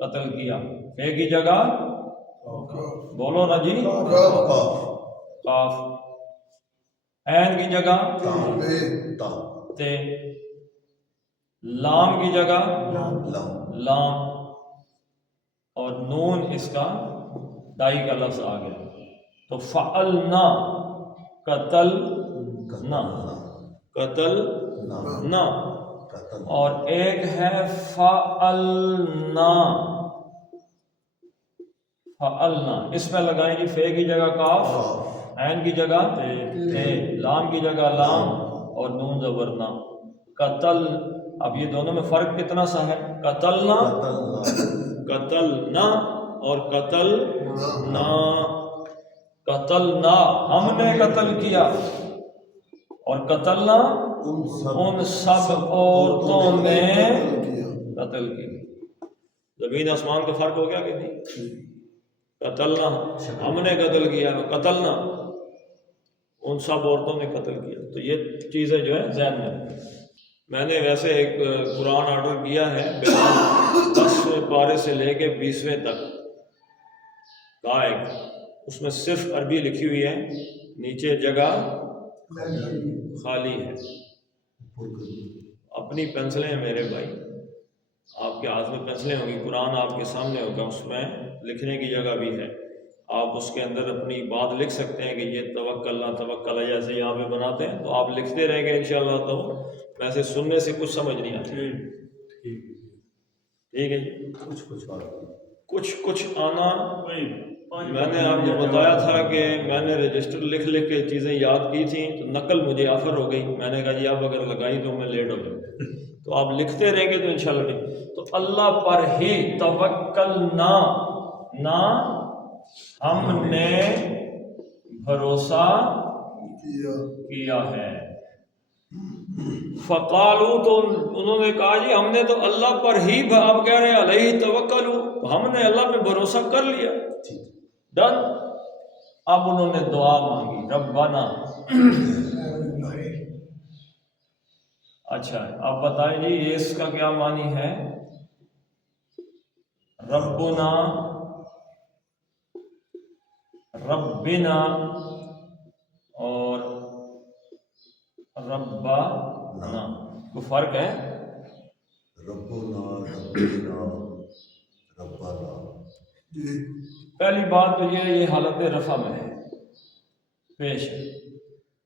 قتل کیا. فے کی جگہ بولو نا جی قاف. عین کی جگہ تے. لام کی جگہ لام. اور نون اس کا دائی کا لفظ آ گیا. تو فعلنا قتل نہ قتل نہ. اور ایک ہے فعلنا فعلنا. اس میں لگائیں گی فے کی جگہ کاف, عین کی جگہ تے, لام کی جگہ لام اور نون زبرنا. قتل. اب یہ دونوں میں فرق کتنا سا ہے؟ قتلنا قتلنا اور قتل نہ. قتلنا ہم نے قتل کیا, اور قتلنا ان سب عورتوں نے قتل کیا. زمین آسمان کا فرق ہو گیا کہ نہیں؟ قتلنا ہم نے قتل کیا, قتلنا ان سب عورتوں نے قتل کیا. تو یہ چیزیں جو ہے ذہن میں نے ویسے ایک قرآن آرڈر کیا ہے 10ویں پارے سے لے کے 20ویں تک کا ایک. اس میں صرف عربی لکھی ہوئی ہے, نیچے جگہ خالی ہے. اپنی پینسلیں ہیں میرے بھائی, آپ کے ہاتھ میں پینسلیں ہوں گی, قرآن آپ کے سامنے ہوگا, اس میں لکھنے کی جگہ بھی ہے. آپ اس کے اندر اپنی بات لکھ سکتے ہیں کہ یہ توکل اللہ جیسے یہاں پہ بناتے ہیں, تو آپ لکھتے رہیں گے انشاءاللہ. تو ویسے سننے سے کچھ سمجھ نہیں آتی. ٹھیک ہے جی. کچھ آنا. میں نے آپ کو بتایا تھا کہ میں نے رجسٹر لکھ کے چیزیں یاد کی تھیں, تو نقل مجھے آفر ہو گئی. میں نے کہا جی آپ اگر لگائی تو میں لیٹ ہو جاؤں. تو آپ لکھتے رہیں گے تو انشاءاللہ ٹھیک. تو اللہ پر ہی توکلنا, نہ ہم نے بھروسہ کیا ہے. فقالو تو انہوں نے کہا جی ہم نے تو اللہ پر ہی, اب کہہ رہے ہیں علیہ توکلو, ہم نے اللہ پہ بھروسہ کر لیا, ڈن. اب انہوں نے دعا مانگی ربنا. اچھا اب بتائیں جی یہ اس کا کیا معنی ہے؟ ربنا ربنا اور ربنا کو فرق ہے؟ ربنا ربنا ربنا. پہلی بات تو یہ حالت رفع میں ہے پیش ہے.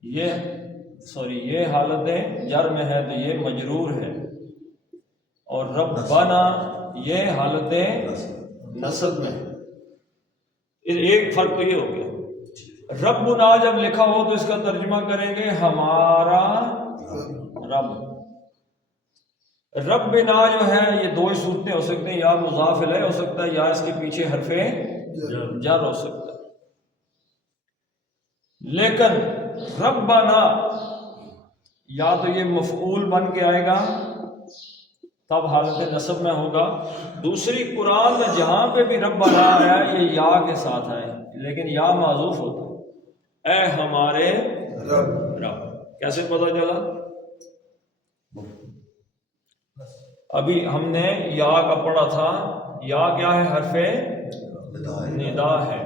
یہ حالت جر میں ہے تو یہ مجرور ہے. اور ربنا یہ حالت نصب میں ہے. ایک فرق تو یہ ہو گیا. ربنا جب لکھا ہو تو اس کا ترجمہ کریں گے ہمارا رب. ربنا جو ہے یہ دو ہی صورتیں ہو سکتے ہیں, یا مضاف الیہ ہو سکتا ہے یا اس کے پیچھے حرف جر ہو سکتا ہے. لیکن ربنا یا تو یہ مفعول بن کے آئے گا تب حالت نصب میں ہوگا. دوسری قرآن میں جہاں پہ بھی ربنا آیا یہ یا کے ساتھ آئے, لیکن یا معذوف ہوتا ہے, اے ہمارے رب. کیسے پتہ چلا؟ ابھی ہم نے یا کا پڑھا تھا. یا کیا ہے؟ حرف ندا ہے.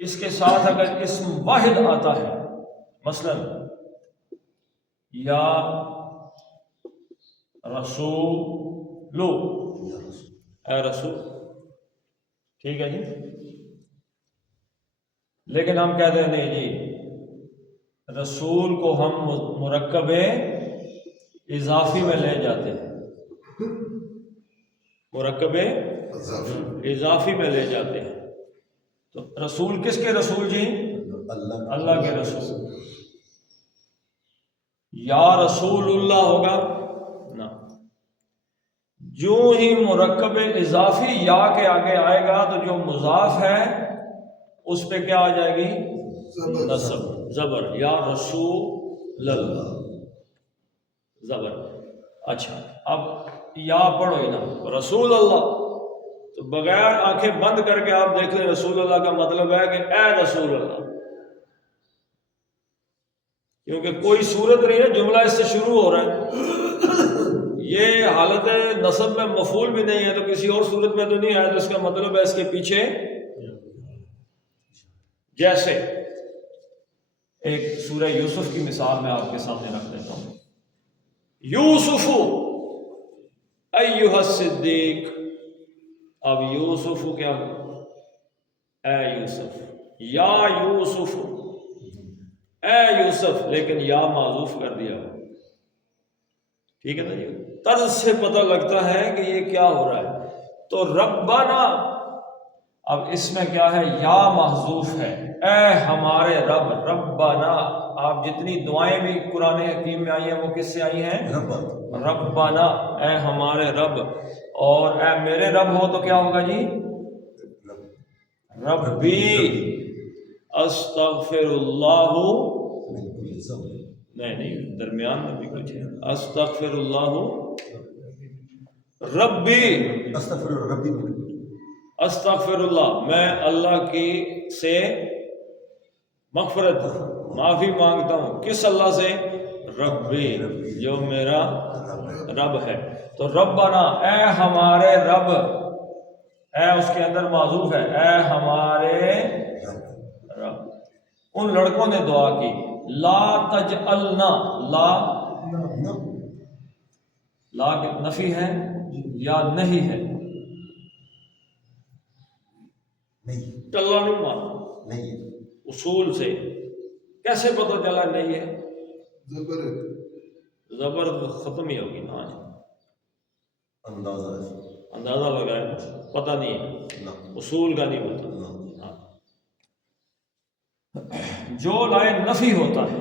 اس کے ساتھ اگر اسم واحد آتا ہے, مثلا یا رسولو, اے رسول, ٹھیک ہے جی. لیکن ہم کہتے ہیں نہیں جی رسول کو ہم مرکب اضافی میں لے جاتے ہیں, مرکب اضافی میں لے جاتے ہیں. تو رسول کس کے رسول جی؟ اللہ کے رسول. یا رسول اللہ ہوگا نا. جو ہی مرکب اضافی یا کے آگے آئے گا تو جو مضاف ہے اس پہ کیا آ جائے گی؟ نصب, زبر. یا رسول اللہ زبر. اچھا اب یا پڑھو ہی نا رسول اللہ, تو بغیر آنکھیں بند کر کے آپ دیکھ لیں رسول اللہ کا مطلب ہے کہ اے رسول اللہ. کیونکہ کوئی صورت نہیں ہے جملہ اس سے شروع ہو رہا ہے، یہ حالت نصب میں مفعول بھی نہیں ہے تو کسی اور صورت میں تو نہیں آیا، تو اس کا مطلب ہے اس کے پیچھے جیسے ایک سورہ یوسف کی مثال میں آپ کے سامنے رکھ دیتا ہوں. یوسف ایھا الصدیق، اب یوسف کیا، اے یوسف، یا یوسف، اے یوسف، لیکن یا معذوف کر دیا. ٹھیک ہے نا جی، طرز سے پتہ لگتا ہے کہ یہ کیا ہو رہا ہے. تو ربنا، اب اس میں کیا ہے، یا محذوف ہے، اے ہمارے رب. ربنا، آپ جتنی دعائیں بھی قرآن حکیم میں آئی ہیں وہ کس سے آئی ہیں؟ ربنا، اے ہمارے رب. اور اے میرے رب ہو تو کیا ہوگا جی؟ ربی استغفر اللہ، نہیں درمیان میں بھی کچھ ہے، استغفر اللہ ربی، استغفر اللہ، میں اللہ کی سے مغفرت، معافی مانگتا ہوں. کس اللہ سے؟ ربی، جو میرا رب ہے. تو ربنا، اے ہمارے رب، اے اس کے اندر معذوف ہے، اے ہمارے رب. ان لڑکوں نے دعا کی، لا تجعلنا، لا نفی ہے یا نہیں ہے؟ ٹلا نہیں مانا، اصول سے کیسے پتہ چلا نہیں ہے؟ زبر ختم ہی ہوگی نا، اندازہ لگائے، پتہ نہیں ہے، اصول کا نہیں پتہ. جو لائے نفی ہوتا ہے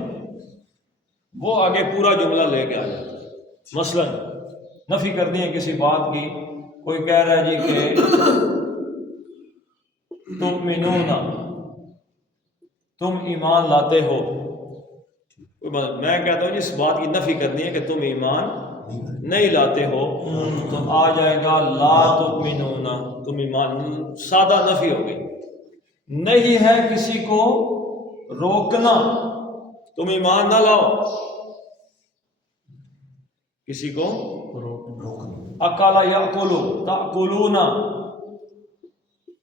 وہ آگے پورا جملہ لے کے آ جاتا ہے. مثلا نفی کر دی ہے کسی بات کی، کوئی کہہ رہا ہے جی کہ تؤمنون، تم ایمان لاتے ہو. میں کہتا ہوں جی اس بات کی نفی کرنی ہے کہ تم ایمان نہیں لاتے ہو، تو آ جائے گا لا تؤمنون، تم ایمان، سادہ نفی ہو گئی. نہیں ہے کسی کو روکنا تم ایمان نہ لاؤ، کسی کو اکالا یاکلو، تاکلون،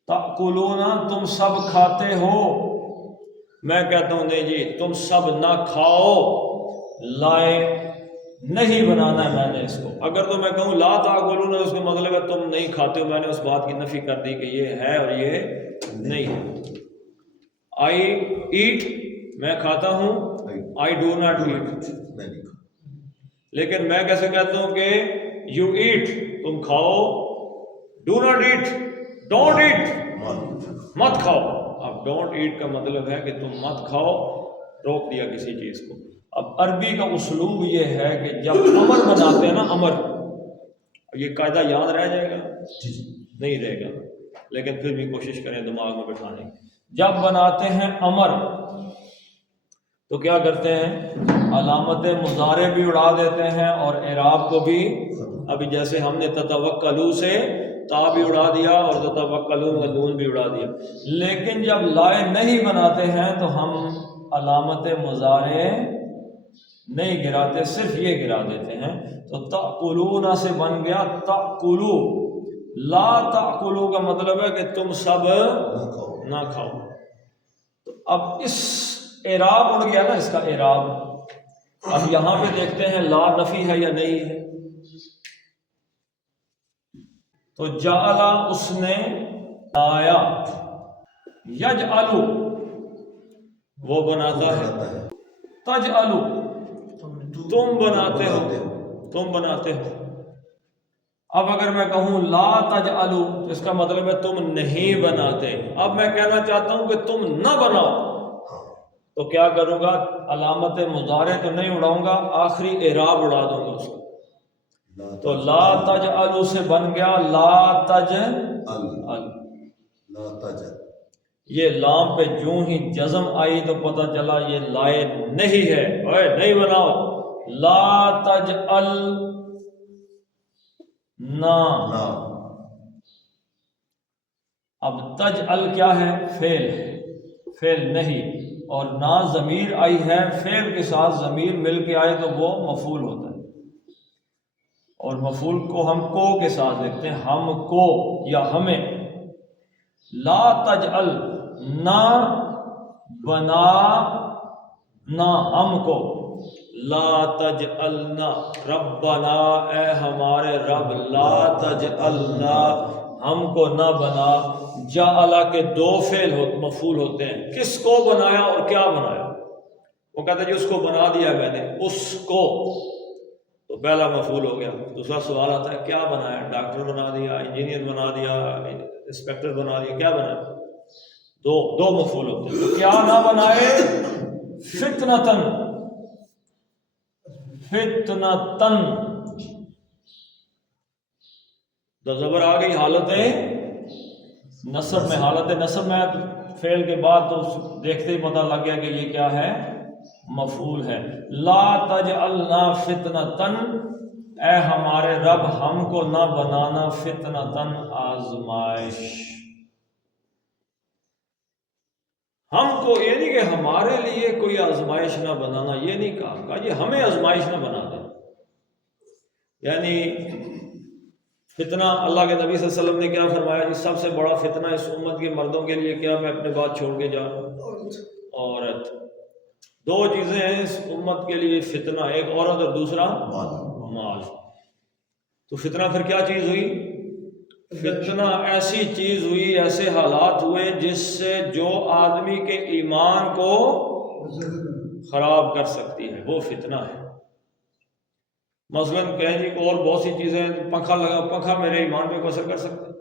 تاکلون، تم سب کھاتے ہو. میں کہتا ہوں نہیں جی تم سب نہ کھاؤ، لائے نہیں بنانا ہے میں نے اس کو. اگر تو میں کہوں لا تاکلون، اس کا مطلب ہے تم نہیں کھاتے ہو، میں نے اس بات کی نفی کر دی کہ یہ ہے اور یہ نہیں ہے. آئی ایٹ، میں کھاتا ہوں، آئی ڈو ناٹ ایٹ. لیکن میں کیسے کہتا ہوں کہ یو ایٹ، تم کھاؤ، do not eat, don't eat, مت کھاؤ. اب ڈونٹ ایٹ کا مطلب ہے کہ تم مت کھاؤ، روک دیا کسی چیز کو. اب عربی کا اسلوب یہ ہے کہ جب امر بناتے ہیں نا، امر، یہ قاعدہ یاد رہ جائے گا؟ نہیں رہے گا، لیکن پھر بھی کوشش کریں دماغ میں بٹھانے کی. جب بناتے ہیں امر تو کیا کرتے ہیں؟ علامت مضارع بھی اڑا دیتے ہیں اور اعراب کو بھی. ابھی جیسے ہم نے تتوکلوا سے تا بھی اڑا دیا اور تتوکلون کا نون بھی اڑا دیا. لیکن جب لائے نہیں بناتے ہیں تو ہم علامت مضارع نہیں گراتے، صرف یہ گرا دیتے ہیں. تو تأکلون سے بن گیا تأکلو. لا تأکلو کا مطلب ہے کہ تم سب نہ کھاؤ. تو اب اس اعراب اڑ گیا نا، اس کا اعراب. اب یہاں پہ دیکھتے ہیں لا نفی ہے یا نہیں ہے. تو جعلا، اس نے آیا، یجعلو وہ بناتا ہے، تجعلو تم بناتے ہو، تم بناتے ہو. اب اگر میں کہوں لا تجعلو تو اس کا مطلب ہے تم نہیں بناتے. اب میں کہنا چاہتا ہوں کہ تم نہ بناؤ، تو کیا کروں گا؟ علامت مضارع تو نہیں اڑاؤں گا، آخری اعراب اڑا دوں گا اس کو. تو لا تجعلو سے بن گیا لا تجعل. یہ لام پہ جو ہی جزم آئی تو پتہ چلا یہ لائے نہیں ہے، اوے نہیں بناؤ. لا تجعل نہ. اب تجعل کیا ہے؟ فعل، فعل نہیں، اور نہ ضمیر آئی ہے فعل کے ساتھ ضمیر مل کے آئے تو وہ مفعول ہوتا ہے، اور مفعول کو ہم کو کے ساتھ لکھتے ہیں، ہم کو یا ہمیں۔ لا تجعل، نہ بنا نہ ہم کو، لا تجعلنا ربنا، اے ہمارے رب، لا تجعلنا، ہم کو نہ بنا۔ جعل کے دو فعل مفعول ہوتے ہیں، کس کو بنایا اور کیا بنایا؟ وہ کہتے ہیں جی اس کو بنا دیا میں نے، اس کو، تو پہلا مفعول ہو گیا۔ دوسرا سوال آتا ہے کیا بنایا؟ ڈاکٹر بنا دیا، انجینئر بنا دیا، انسپیکٹر بنا دیا، کیا بنایا؟ دو مفعول ہوتے ہیں۔ تو کیا نہ بنائے؟ فتنتن، فتنتن، تو زبر آ گئی حالت نصب میں، حالت نصب میں فعل کے بعد تو دیکھتے ہی پتہ لگ گیا کہ یہ کیا ہے؟ مفعول ہے۔ لا تجعلنا فتنتن، اے ہمارے رب ہم کو نہ بنانا فتنتن، آزمائش۔ ہم کو یہ نہیں کہ ہمارے لیے کوئی آزمائش نہ بنانا، یہ نہیں کہا یہ ہمیں آزمائش نہ بنا دے۔ یعنی فتنہ، اللہ کے نبی صلی اللہ علیہ وسلم نے کیا فرمایا جی؟ سب سے بڑا فتنہ اس امت کے مردوں کے لیے کیا؟ میں اپنے بات چھوڑ کے جا رہا ہوں، عورت۔ دو چیزیں ہیں اس امت کے لیے فتنہ، ایک عورت اور دوسرا مال۔ تو فتنہ پھر کیا چیز ہوئی؟ فتنہ ایسی چیز ہوئی، ایسے حالات ہوئے جس سے جو آدمی کے ایمان کو خراب کر سکتی ہے وہ فتنہ ہے۔ مثلاً کہیں جی اور بہت سی چیزیں، پنکھا لگا، پنکھا میرے ایمان پہ اثر کر سکتا ہے،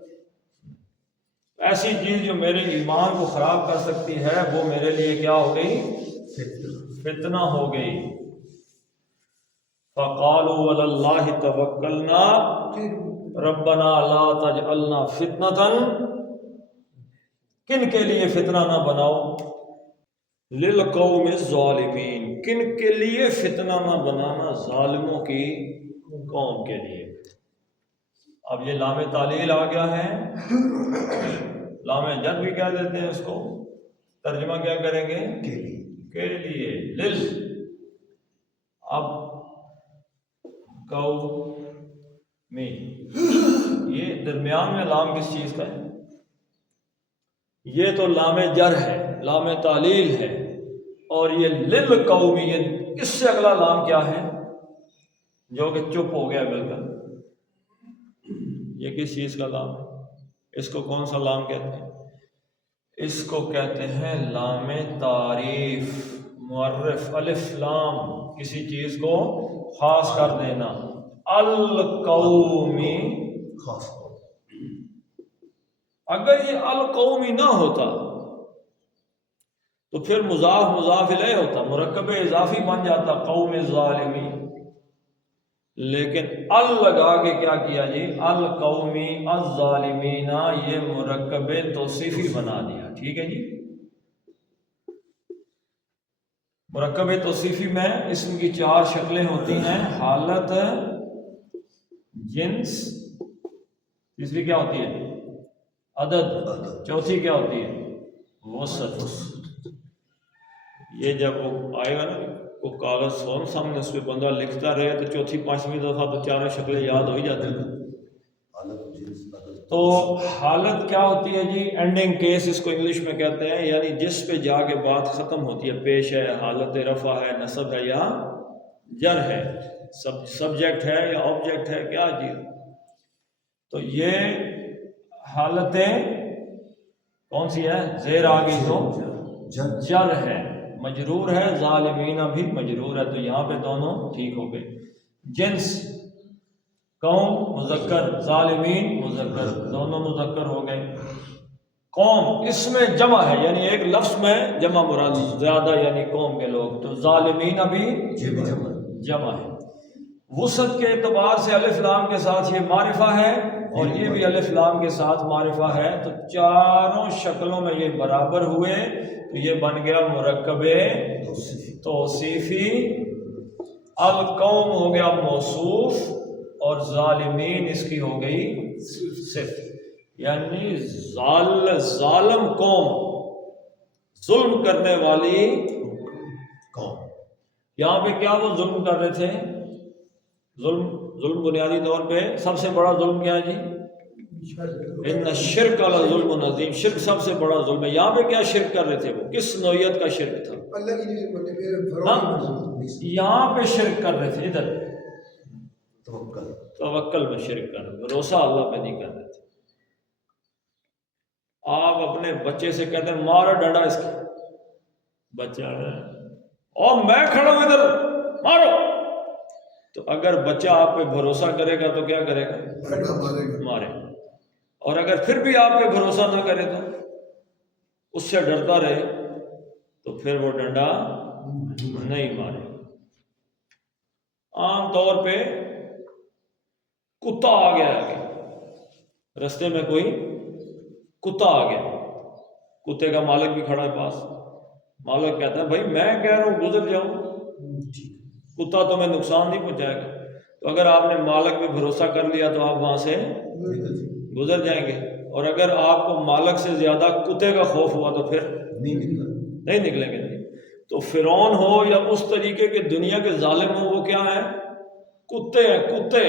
ایسی چیز جو میرے ایمان کو خراب کر سکتی ہے وہ میرے لیے کیا ہو گئی؟ فتنہ ہو گئی۔ فَقَالُوا عَلَى اللَّهِ تَوَكَّلْنَا رَبَّنَا لَا تَجْعَلْنَا فِتْنَةً، کن کے لیے فتنہ نہ بناؤ؟ لِلْقَوْمِ الظَّالِمِينَ، کن کے لیے فتنہ نہ بنانا؟ ظالموں کی قوم کے لیے۔ اب یہ لام تعلیل آ گیا ہے، لام جر بھی کہہ دیتے ہیں اس کو، ترجمہ کیا کریں گے؟ کے لیے، لل۔ اب قومی، یہ درمیان میں لام کس چیز کا ہے؟ یہ تو لام جر ہے، لام تعلیل ہے، اور یہ للقومی، یہ اس سے اگلا لام کیا ہے جو کہ چپ ہو گیا بالکل؟ یہ کس چیز کا لام ہے؟ اس کو کون سا لام کہتے ہیں؟ اس کو کہتے ہیں لام تعریف، معرف، الف لام، کسی چیز کو خاص کر دینا۔ القومی، خاص، اگر یہ القومی نہ ہوتا تو پھر مضاف مضاف الیہ ہوتا، مرکب اضافی بن جاتا قوم الظالمین، لیکن ال لگا کے کیا کیا جی؟ القومی الظالمین، یہ مرکب توصیفی بنا دیا۔ ٹھیک ہے جی؟ مرکب توصیفی میں اسم کی 4 شکلیں ہوتی ہیں، حالت، جنس، تیسری کیا ہوتی ہے؟ عدد، چوتھی کیا ہوتی ہے؟ وصف۔ یہ جب وہ آئے گا نا، وہ کاغذ ہو سامنے، اس پہ بندہ لکھتا رہے تو چوتھی 5ویں دفعہ تو 4 شکلیں یاد ہو ہی جاتی ہیں۔ تو حالت کیا ہوتی ہے جی؟ اینڈنگ کیس اس کو انگلش میں کہتے ہیں، یعنی جس پہ جا کے بات ختم ہوتی ہے، پیش ہے، حالت رفع ہے، نصب ہے یا جر ہے، سبجیکٹ ہے یا آبجیکٹ ہے، کیا چیز؟ تو یہ حالتیں کون سی ہیں؟ زیر آ گئی تو جر ہے، مجرور ہے، ظالمین بھی مجرور ہے، تو یہاں پہ دونوں ٹھیک ہو گئے۔ جنس، قوم مذکر، ظالمین مذکر، دونوں مذکر ہو گئے۔ قوم اس میں جمع ہے، یعنی ایک لفظ میں جمع مراد زیادہ، یعنی قوم کے لوگ، تو ظالمین بھی جمع ہے۔ وسعت کے اعتبار سے الف لام کے ساتھ یہ معرفہ ہے اور یہ بھی الف لام کے ساتھ معرفہ ہے، تو چاروں شکلوں میں یہ برابر ہوئے، تو یہ بن گیا مرکب توصیفی۔ القوم ہو گیا موصوف اور ظالمین اس کی ہو گئی صفت، یعنی ظالم قوم، ظلم کرنے والی قوم. یہاں پہ کیا وہ ظلم کر رہے تھے؟ ظلم بنیادی طور پہ سب سے بڑا ظلم کیا ہے جی؟ ان الشرک لظلم عظیم. شرک سب سے بڑا ظلم ہے. یہاں پہ کیا شرک کر رہے تھے؟ وہ کس نوعیت کا شرک تھا؟ یہاں پہ شرک کر رہے تھے. ادھر توکل میں شرک کر رہے تھے، بھروسہ اللہ پہ نہیں کر رہے تھے. آپ اپنے بچے سے کہتے ہیں مارو ڈنڈا اس کے، بچہ اور میں کھڑا ہوں ادھر مارو، تو اگر بچہ آپ پہ بھروسہ کرے گا تو کیا کرے گا؟ مارے. اور اگر پھر بھی آپ پہ بھروسہ نہ کرے تو اس سے ڈرتا رہے تو پھر وہ ڈنڈا نہیں مارے. عام طور پہ کتا آ گیا آگے، رستے میں کوئی کتا آ گیا، کتے کا مالک بھی کھڑا ہے پاس. مالک کہتا ہے بھائی میں کہہ رہا ہوں گزر جاؤں، کتا تمہیں نقصان نہیں پہنچائے گا. تو اگر آپ نے مالک پہ بھروسہ کر لیا تو آپ وہاں سے گزر جائیں گے. اور اگر آپ کو مالک سے زیادہ کتے کا خوف ہوا تو پھر نہیں نکلیں گے. تو فرعون ہو یا اس طریقے کے دنیا کے ظالم ہوں، وہ کیا ہے؟ کتے ہیں، کتے.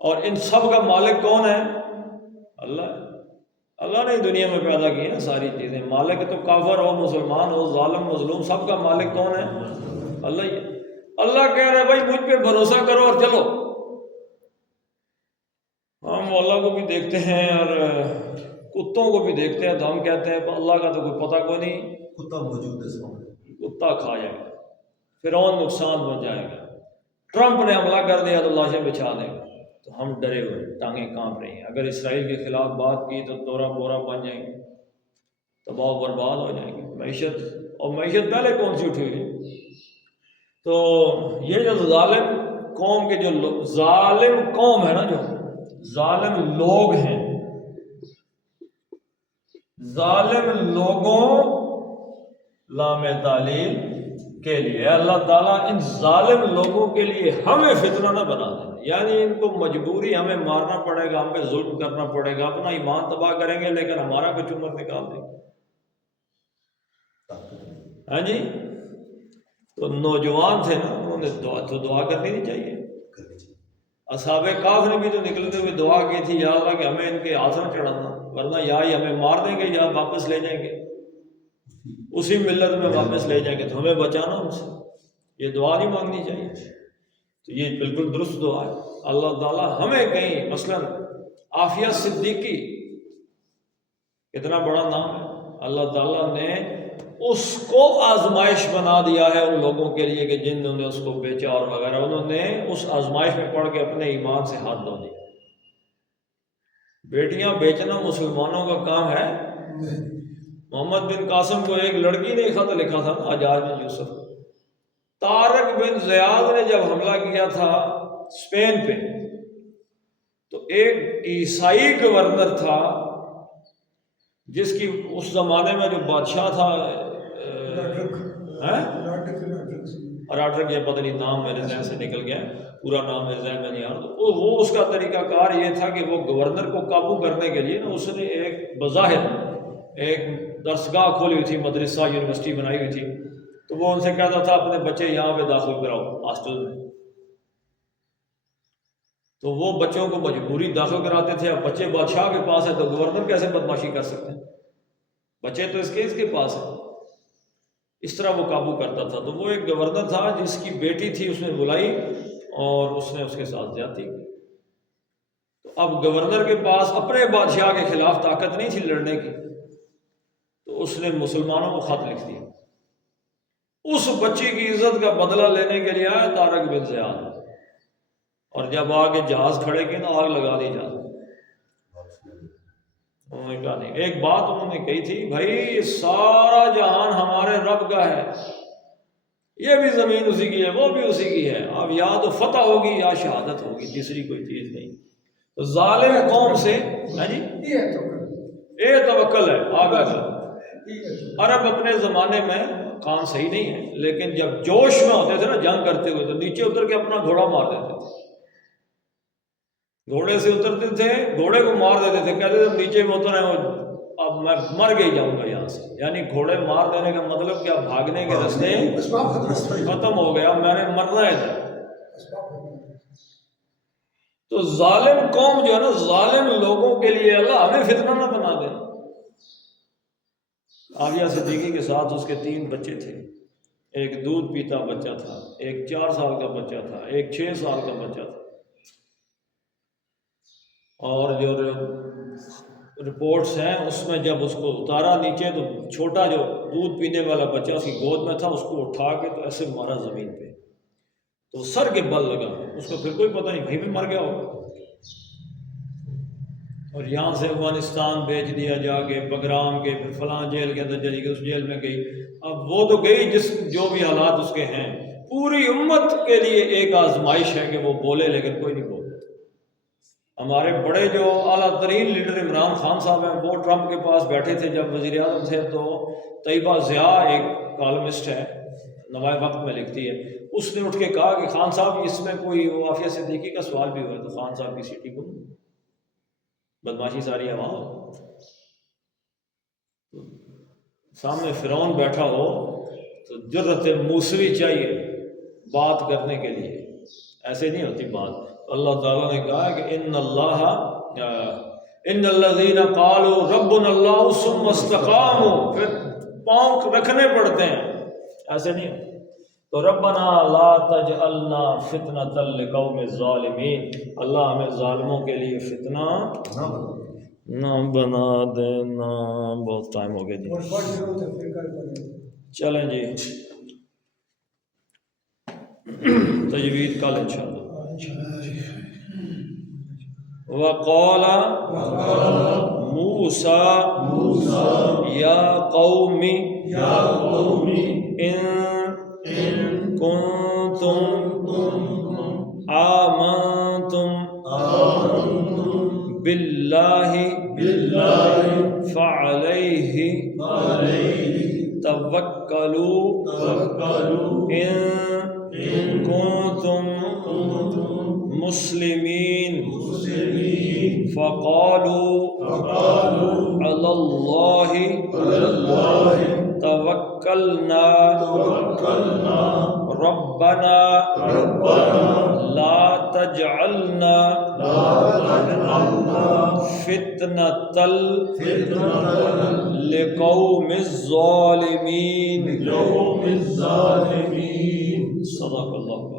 اور ان سب کا مالک کون ہے؟ اللہ. اللہ نے دنیا میں پیدا کی نا ساری چیزیں. مالک تو کافر ہو، مسلمان ہو، ظالم مظلوم، سب کا مالک کون ہے؟ اللہ ہی. اللہ کہہ رہا ہے بھائی مجھ پہ بھروسہ کرو اور چلو. ہم اللہ کو بھی دیکھتے ہیں اور کتوں کو بھی دیکھتے ہیں، تو ہم کہتے ہیں اللہ کا تو کوئی پتہ کو نہیں، کتا موجود ہے سامنے، کتا کھا جائے گا، فرعون نقصان ہو جائے گا، ٹرمپ نے حملہ کر دیا تو لاشیں بچھا دے گا. تو ہم ڈرے ہوئے، ٹانگیں کانپ رہی ہیں. اگر اسرائیل کے خلاف بات کی تو دورہ بورہ بن جائیں گے، تباہ و برباد ہو جائیں گے. معیشت، اور معیشت پہلے کون سی اٹھی ہوئی ہے؟ تو یہ جو ظالم قوم کے جو ظالم قوم ہے نا، جو ظالم لوگ ہیں، ظالم لوگوں لام تعلیل کے لیے اللہ تعالیٰ ان ظالم لوگوں کے لیے ہمیں فتنہ نہ بنا دے. یعنی ان کو مجبوری ہمیں مارنا پڑے گا، ہم پہ ظلم کرنا پڑے گا، اپنا ایمان تباہ کریں گے لیکن ہمارا کچھ عمر نکال دیں گے. ہاں جی. تو نوجوان تھے نا، انہوں نے دعا کرنی نہیں چاہیے. اصحاب کہف نے بھی تو نکلتے ہوئے دعا کی تھی، یا اللہ کہ ہمیں ان کے ہاتھ نہ چڑھانا، ورنہ یا ہی ہمیں مار دیں گے یا واپس لے جائیں گے، اسی ملت میں واپس لے جائیں گے، تو ہمیں بچانا ان سے. یہ دعا نہیں مانگنی چاہیے. تو یہ بالکل درست دعا ہے. اللہ تعالیٰ ہمیں کہیں مثلا عافیہ صدیقی اتنا بڑا نام ہے، اللہ تعالیٰ نے اس کو آزمائش بنا دیا ہے ان لوگوں کے لیے کہ جنہوں نے اس کو بیچا اور وغیرہ، انہوں نے اس آزمائش میں پڑھ کے اپنے ایمان سے ہاتھ دھو دیا. بیٹیاں بیچنا مسلمانوں کا کام ہے؟ محمد بن قاسم کو ایک لڑکی نے خط لکھا تھا، حجاج بن یوسف. طارق بن زیاد نے جب حملہ کیا تھا اسپین پہ، تو ایک عیسائی گورنر تھا جس کی اس زمانے میں جو بادشاہ تھا راڈرک، یہ پتہ نہیں نام میرے ذہن سے نکل گیا، پورا نام میرے ذہن میں نہیں آ رہا. تو وہ اس کا طریقہ کار یہ تھا کہ وہ گورنر کو قابو کرنے کے لیے نا، اس نے ایک بظاہر ایک درسگاہ کھولی ہوئی تھی، مدرسہ یونیورسٹی بنائی ہوئی تھی. تو وہ ان سے کہتا تھا اپنے بچے یہاں پہ داخل کراؤ ہاسٹل میں. تو وہ بچوں کو مجبوری داخل کراتے تھے. اب بچے بادشاہ کے پاس ہیں تو گورنر کیسے بدماشی کر سکتے ہیں؟ بچے تو اس کے پاس ہیں. اس طرح وہ قابو کرتا تھا. تو وہ ایک گورنر تھا جس کی بیٹی تھی، اس نے بلائی اور اس نے اس کے ساتھ زیادتی کی. تو اب گورنر کے پاس اپنے بادشاہ کے خلاف طاقت نہیں تھی لڑنے کی، تو اس نے مسلمانوں کو خط لکھ دیا. اس بچی کی عزت کا بدلہ لینے کے لیے آیا طارق بن زیاد، اور جب آگے جہاز کھڑے کیے نا، آگ لگا دی جہاز. انہوں نے کہا نہیں. ایک بات انہوں نے کہی تھی، بھائی سارا جہان ہمارے رب کا ہے، یہ بھی زمین اسی کی ہے، وہ بھی اسی کی ہے، اب یا تو فتح ہوگی یا شہادت ہوگی، تیسری کوئی چیز نہیں. تو ظالم قوم سے یہ توکل ہے. آگے عرب اپنے زمانے میں کام صحیح نہیں ہے، لیکن جب جوش میں ہوتے تھے نا جنگ کرتے ہوئے، تو نیچے اتر کے اپنا گھوڑا مار دیتے تھے. گھوڑے سے اترتے تھے، گھوڑے کو مار دیتے تھے، کہتے تھے نیچے میں اتر ہیں، وہ اب میں مر کے جاؤں گا یہاں سے، یعنی گھوڑے مار دینے کا مطلب کیا، بھاگنے کے راستے ختم ہو گیا، میں نے مرنا ہے۔ تو ظالم قوم جو ہے نا، ظالم لوگوں کے لیے اللہ ہمیں فتنہ نہ بنا دے۔ آویہ صدیقی کے ساتھ اس کے 3 بچے تھے، ایک دودھ پیتا بچہ تھا، ایک 4 سال کا بچہ تھا، ایک 6 سال کا بچہ تھا۔ اور جو رپورٹس ہیں اس میں جب اس کو اتارا نیچے تو چھوٹا جو دودھ پینے والا بچہ اس کی گود میں تھا، اس کو اٹھا کے تو ایسے مارا زمین پہ، تو سر کے بل لگا، اس کو پھر کوئی پتہ نہیں، کہیں بھی مر گیا ہوگا۔ اور یہاں سے افغانستان بھیج دیا جا کے، بگرام کے، پھر فلاں جیل کے اندر چلی گئی، اس جیل میں گئی۔ اب وہ تو گئی، جو بھی حالات اس کے ہیں، پوری امت کے لیے ایک آزمائش ہے کہ وہ بولے، لیکن کوئی نہیں بولتا۔ ہمارے بڑے جو اعلیٰ ترین لیڈر عمران خان صاحب ہیں، وہ ٹرمپ کے پاس بیٹھے تھے جب وزیر اعظم تھے، تو طیبہ ضیاء ایک کالمسٹ ہے، نوائے وقت میں لکھتی ہے، اس نے اٹھ کے کہا کہ خان صاحب اس میں کوئی عافیہ صدیقی کا سوال بھی ہوا، تو خان صاحب کی سیٹی کو بدماشی ساری ہے وہاں۔ سامنے فرعون بیٹھا ہو تو جرأت موسوی چاہیے بات کرنے کے لیے، ایسے نہیں ہوتی بات۔ اللہ تعالیٰ نے کہا کہ ان الذین قالوا ربنا اللہ ثم استقاموا، پھر پاؤں رکھنے پڑتے ہیں، ایسے نہیں ہوتا۔ تو ربنا لا تجعلنا فتنۃ لقوم الظالمین، اللہ ہمیں ظالموں کے لیے فتنہ نہ بنا دینا۔ بہت ٹائم ہو گیا جی، چلیں جی، تجوید کل انشاءاللہ۔ وقال موسیٰ یا قوم ان کنتم آمنتم باللہ فعلیہ توکلوا ان کنتم مسلمین فقالوا علی اللہ توکلنا ربنا لا تجعلنا فتنة لقوم الظالمین۔ صدق اللہ۔